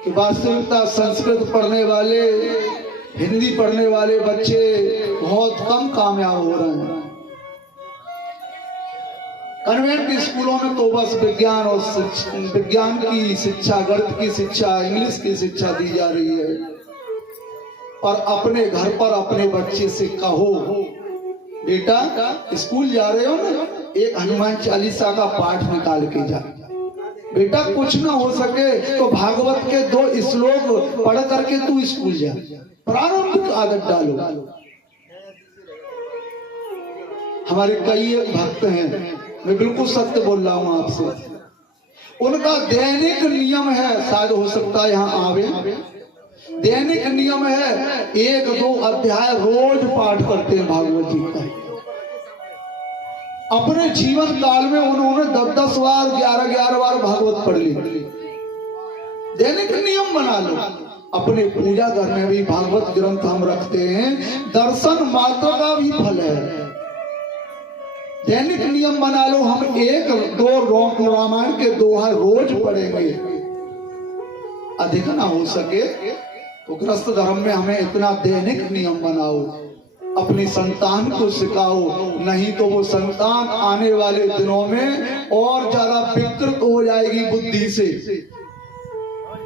कि वास्तविकता संस्कृत पढ़ने वाले, हिंदी पढ़ने वाले बच्चे बहुत कम कामयाब हो रहे हैं। कन्वेंट स्कूलों में तो बस विज्ञान और विज्ञान की शिक्षा, गणित की शिक्षा, इंग्लिश की शिक्षा दी जा रही है। और अपने घर पर अपने बच्चे से कहो, बेटा स्कूल जा रहे हो ना, एक हनुमान चालीसा का पाठ निकाल के जा। बेटा कुछ ना हो सके तो भागवत के 2 श्लोक पढ़ करके तू स्कूल जा। प्रारंभिक आदत डालो। हमारे कई भक्त हैं, मैं बिल्कुल सत्य बोल रहा हूं आपसे, उनका दैनिक नियम है, शायद हो सकता है यहाँ आवे, दैनिक नियम है 1-2 अध्याय रोज पाठ करते हैं भागवत जी का। अपने जीवन काल में उन्होंने 10-10 बार, 11-11 बार भागवत पढ़ ली। दैनिक नियम बना लो। अपने पूजा घर में भी भागवत ग्रंथ हम रखते हैं, दर्शन मात्र का भी फल है। दैनिक नियम बना लो, हम 1-2 रामायण के दोहा रोज पढ़ेंगे। अधिक ना हो सके तो गृहस्थ धर्म में हमें इतना दैनिक नियम बनाओ, अपनी संतान को सिखाओ, नहीं तो वो संतान आने वाले दिनों में और ज्यादा विकृत हो जाएगी बुद्धि से।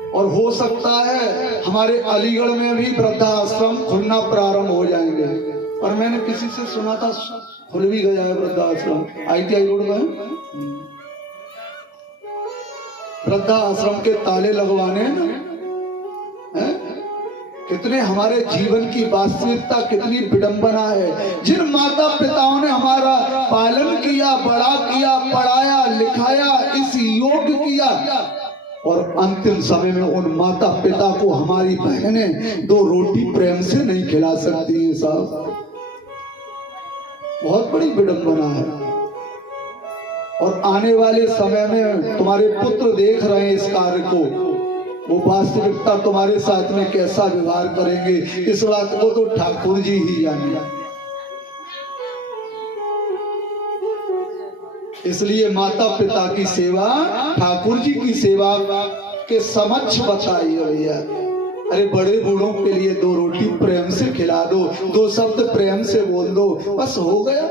और हो सकता है हमारे अलीगढ़ में भी वृद्धाश्रम खुलना प्रारंभ हो जाएंगे। और मैंने किसी से सुना था खुल भी गया है वृद्धाश्रम, ITI रोड में। वृद्धाश्रम के ताले लगवाने हैं, कितने हमारे जीवन की वास्तविकता कितनी विडंबना है। जिन माता पिताओं ने हमारा पालन किया, बड़ा किया, पढ़ाया लिखाया, इस योग्य किया, और अंतिम समय में उन माता पिता को हमारी बहनें 2 रोटी प्रेम से नहीं खिला सकती हैं साहब। बहुत बड़ी विडंबना है। और आने वाले समय में तुम्हारे पुत्र देख रहे हैं इस कार्य को, वो वास्तविकता तुम्हारे साथ में कैसा व्यवहार करेंगे, इस बात को तो ठाकुर जी ही जाने। इसलिए माता पिता की सेवा ठाकुर जी की सेवा के समक्ष बताइए भैया। अरे बड़े बूढ़ों के लिए 2 रोटी प्रेम से खिला दो, 2 शब्द प्रेम से बोल दो, बस हो गया।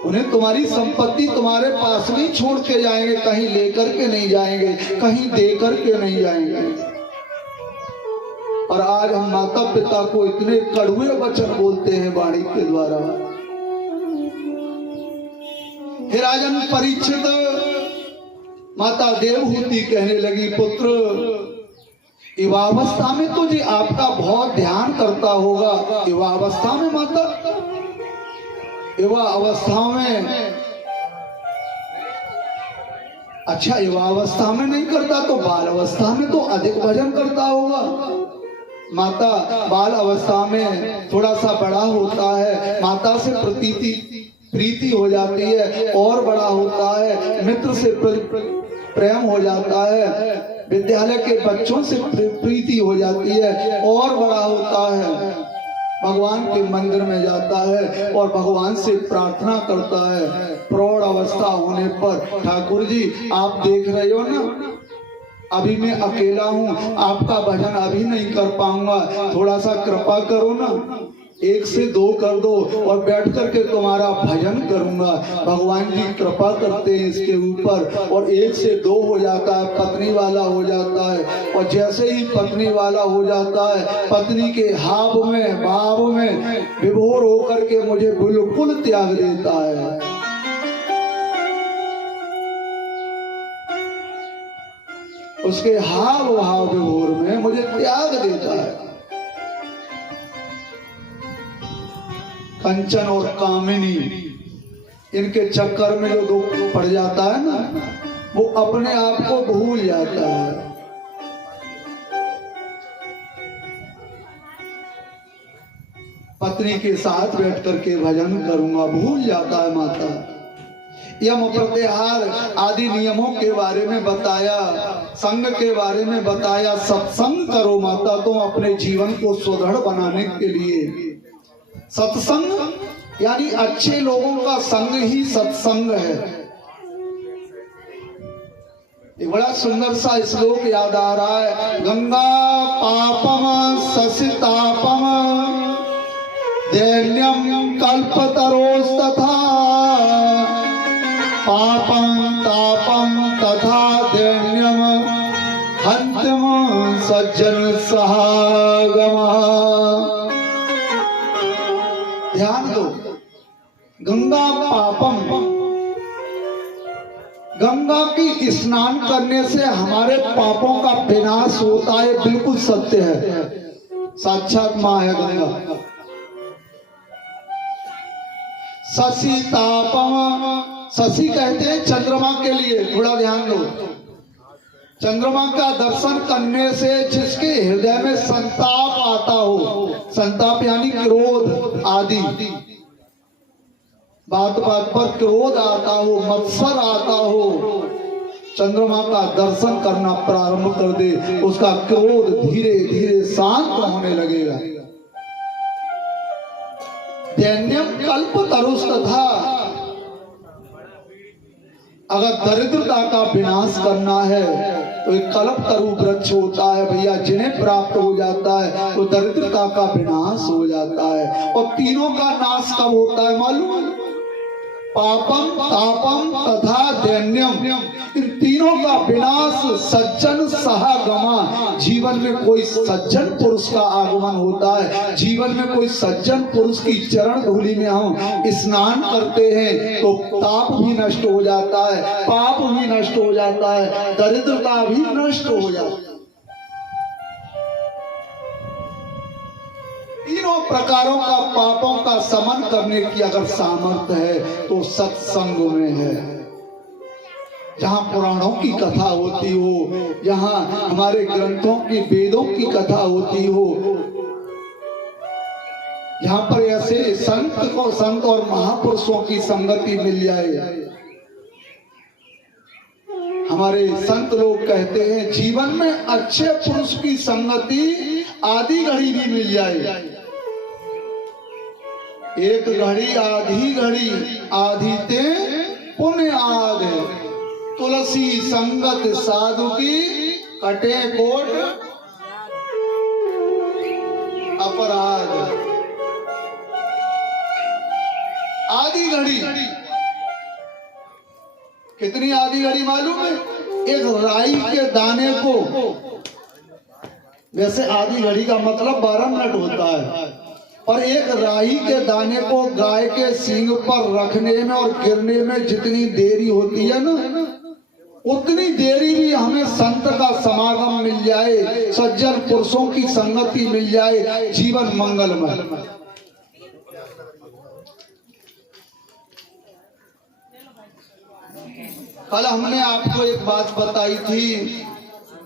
उन्हें तुम्हारी संपत्ति तुम्हारे पास नहीं छोड़ के जाएंगे, कहीं लेकर के नहीं जाएंगे, कहीं दे करके नहीं जाएंगे। और आज हम माता पिता को इतने कड़वे वचन बोलते हैं वाणी के द्वारा। हे राजन परीक्षित, माता देवहूति कहने लगी, पुत्र युवावस्था में तो जी आपका बहुत ध्यान करता होगा। युवावस्था में माता, युवा अवस्था में, अच्छा युवा अवस्था में नहीं करता तो बाल अवस्था में तो अधिक भजन करता होगा। माता बाल अवस्था में थोड़ा सा बड़ा होता है, माता से प्रीति हो जाती है, और बड़ा होता है, मित्र से प्रेम हो जाता है, विद्यालय के बच्चों से प्रीति हो जाती है, और बड़ा होता है, भगवान के मंदिर में जाता है और भगवान से प्रार्थना करता है। प्रौढ़ अवस्था होने पर ठाकुर जी आप देख रहे हो ना, अभी मैं अकेला हूँ, आपका भजन अभी नहीं कर पाऊंगा, थोड़ा सा कृपा करो ना, 1 से 2 कर दो और बैठ करके तुम्हारा भजन करूंगा। भगवान जी कृपा करते हैं इसके ऊपर, और 1 से 2 हो जाता है, पत्नी वाला हो जाता है। और जैसे ही पत्नी वाला हो जाता है, पत्नी के हाव में भाव में विभोर होकर के मुझे बिल्कुल त्याग देता है। उसके हाव भाव विभोर में मुझे त्याग देता है। कंचन और कामिनी, इनके चक्कर में जो दुख पड़ जाता है ना, वो अपने आप को भूल जाता है। पत्नी के साथ बैठ करके भजन करूंगा, भूल जाता है माता। यम प्रत्याहार आदि नियमों के बारे में बताया, संग के बारे में बताया। सत्संग करो माता, तुम अपने जीवन को सुदृढ़ बनाने के लिए। सत्संग यानी अच्छे लोगों का संग ही सत्संग है। एक बड़ा सुंदर सा श्लोक याद आ रहा है, गंगा पापम ससितापम दैन्यम कल्पतरोस्तथा पापम तापम तथा दैन्यम हंतम सज्जन सहागमः। ध्यान दो, गंगा पापम, गंगा की स्नान करने से हमारे पापों का विनाश होता है, बिल्कुल सत्य है, साक्षात मां है गंगा। शशि तापम, शशि कहते हैं चंद्रमा के लिए, थोड़ा ध्यान दो। चंद्रमा का दर्शन करने से जिसके हृदय में संताप आता हो, संताप यानी क्रोध आदि, बात बात पर क्रोध आता हो, मत्सर आता हो, चंद्रमा का दर्शन करना प्रारंभ कर दे, उसका क्रोध धीरे धीरे शांत होने लगेगा। दैन्यम कल्प तरुस्तथा, अगर दरिद्रता का विनाश करना है तो एक कल्प तरु वृक्ष होता है भैया, जिन्हें प्राप्त हो जाता है तो दरिद्रता का विनाश हो जाता है। और तीनों का नाश कब होता है मालूम? पापम तापम तथा दैन्यम, इन तीनों का विनाश सज्जन सहागमा, जीवन में कोई सज्जन पुरुष का आगमन होता है, जीवन में कोई सज्जन पुरुष की चरण धूलि में हम स्नान करते हैं तो ताप भी नष्ट हो जाता है, पाप भी नष्ट हो जाता है, दरिद्रता भी नष्ट हो जाती है। प्रकारों का पापों का समन करने की अगर सामर्थ्य है तो सत्संग में है। जहाँ पुराणों की कथा होती हो, जहाँ हमारे ग्रंथों की वेदों की कथा होती हो, जहाँ पर ऐसे संत और महापुरुषों की संगति मिल जाए। हमारे संत लोग कहते हैं जीवन में अच्छे पुरुष की संगति आधी घड़ी भी मिल जाए। एक घड़ी आधी घड़ी आधी ते पुण्य आध, तुलसी संगत साधु की कटे कोट अपराध। आधी घड़ी कितनी आधी घड़ी मालूम है? एक राई के दाने को, वैसे आधी घड़ी का मतलब 12 मिनट होता है, पर एक राई के दाने को गाय के सींग पर रखने में और गिरने में जितनी देरी होती है ना, उतनी देरी भी हमें संत का समागम मिल जाए, सज्जन पुरुषों की संगति मिल जाए, जीवन मंगलमय। कल हमने आपको एक बात बताई थी,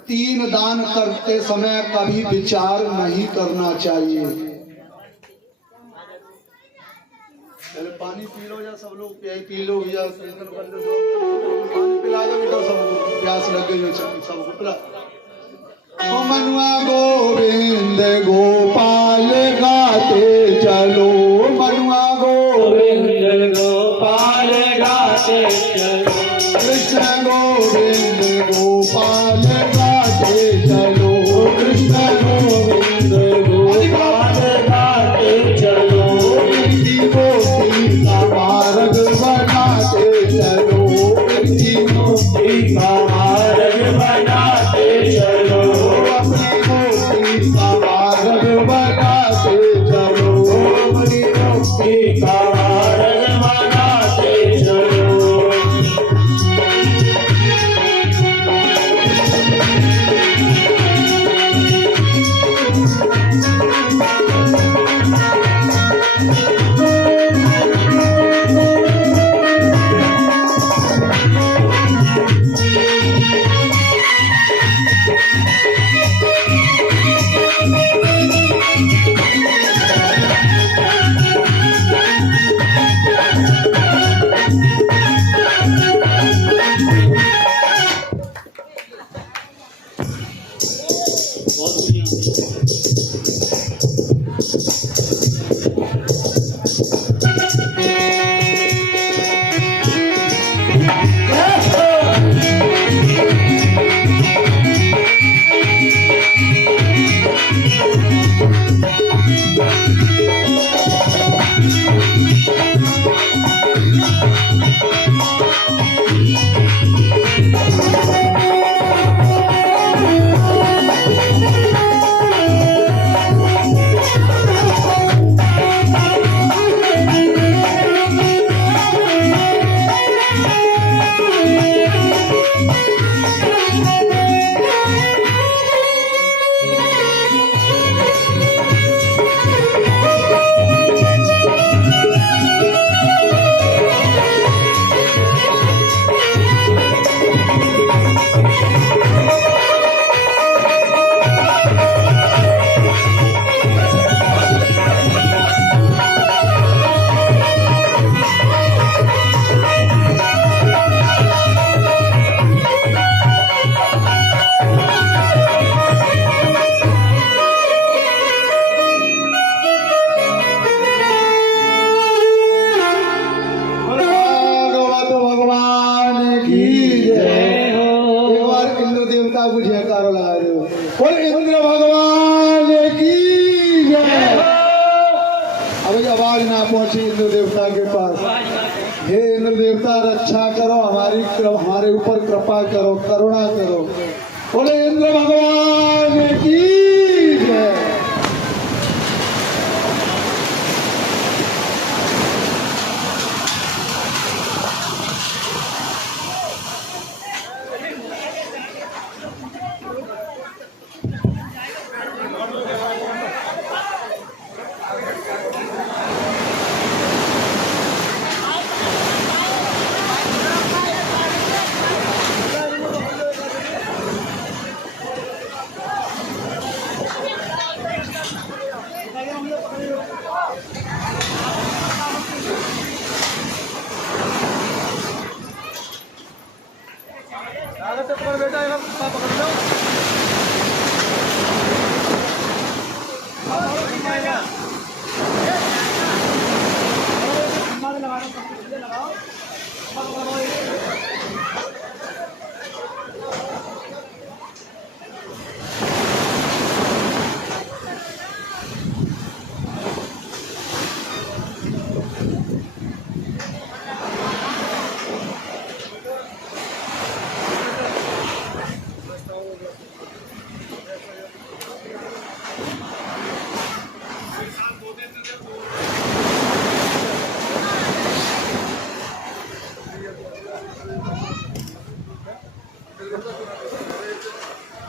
3 दान करते समय कभी विचार नहीं करना चाहिए। पहले पानी पी लो या सब लोग पी लो या पानी पिला दो बेटा, सबको प्यास लग गई सबको पिला। मनुआ गोविंद गोपाल गाते चलो, मनुआ गोविंद गोपाल गाते चलो, कृष्ण गोविंद गोपाल गाते चलो, कृष्ण गोविंद गोपाल गाते चलो, मुक्ति का मार्ग बनाते चलो, मुक्ति का मार्ग बनाते चलो, अपनी मुक्ति का मार्ग बनाते चलो, अपनी मुक्ति का मार्ग बनाते चलो। बोल इंद्र भगवान की जय। अभी आवाज ना पहुंची इंद्र देवता के पास। हे इंद्र देवता रक्षा करो, हमारे ऊपर कृपा करो, करुणा करो। बोले इंद्र भगवान की जय।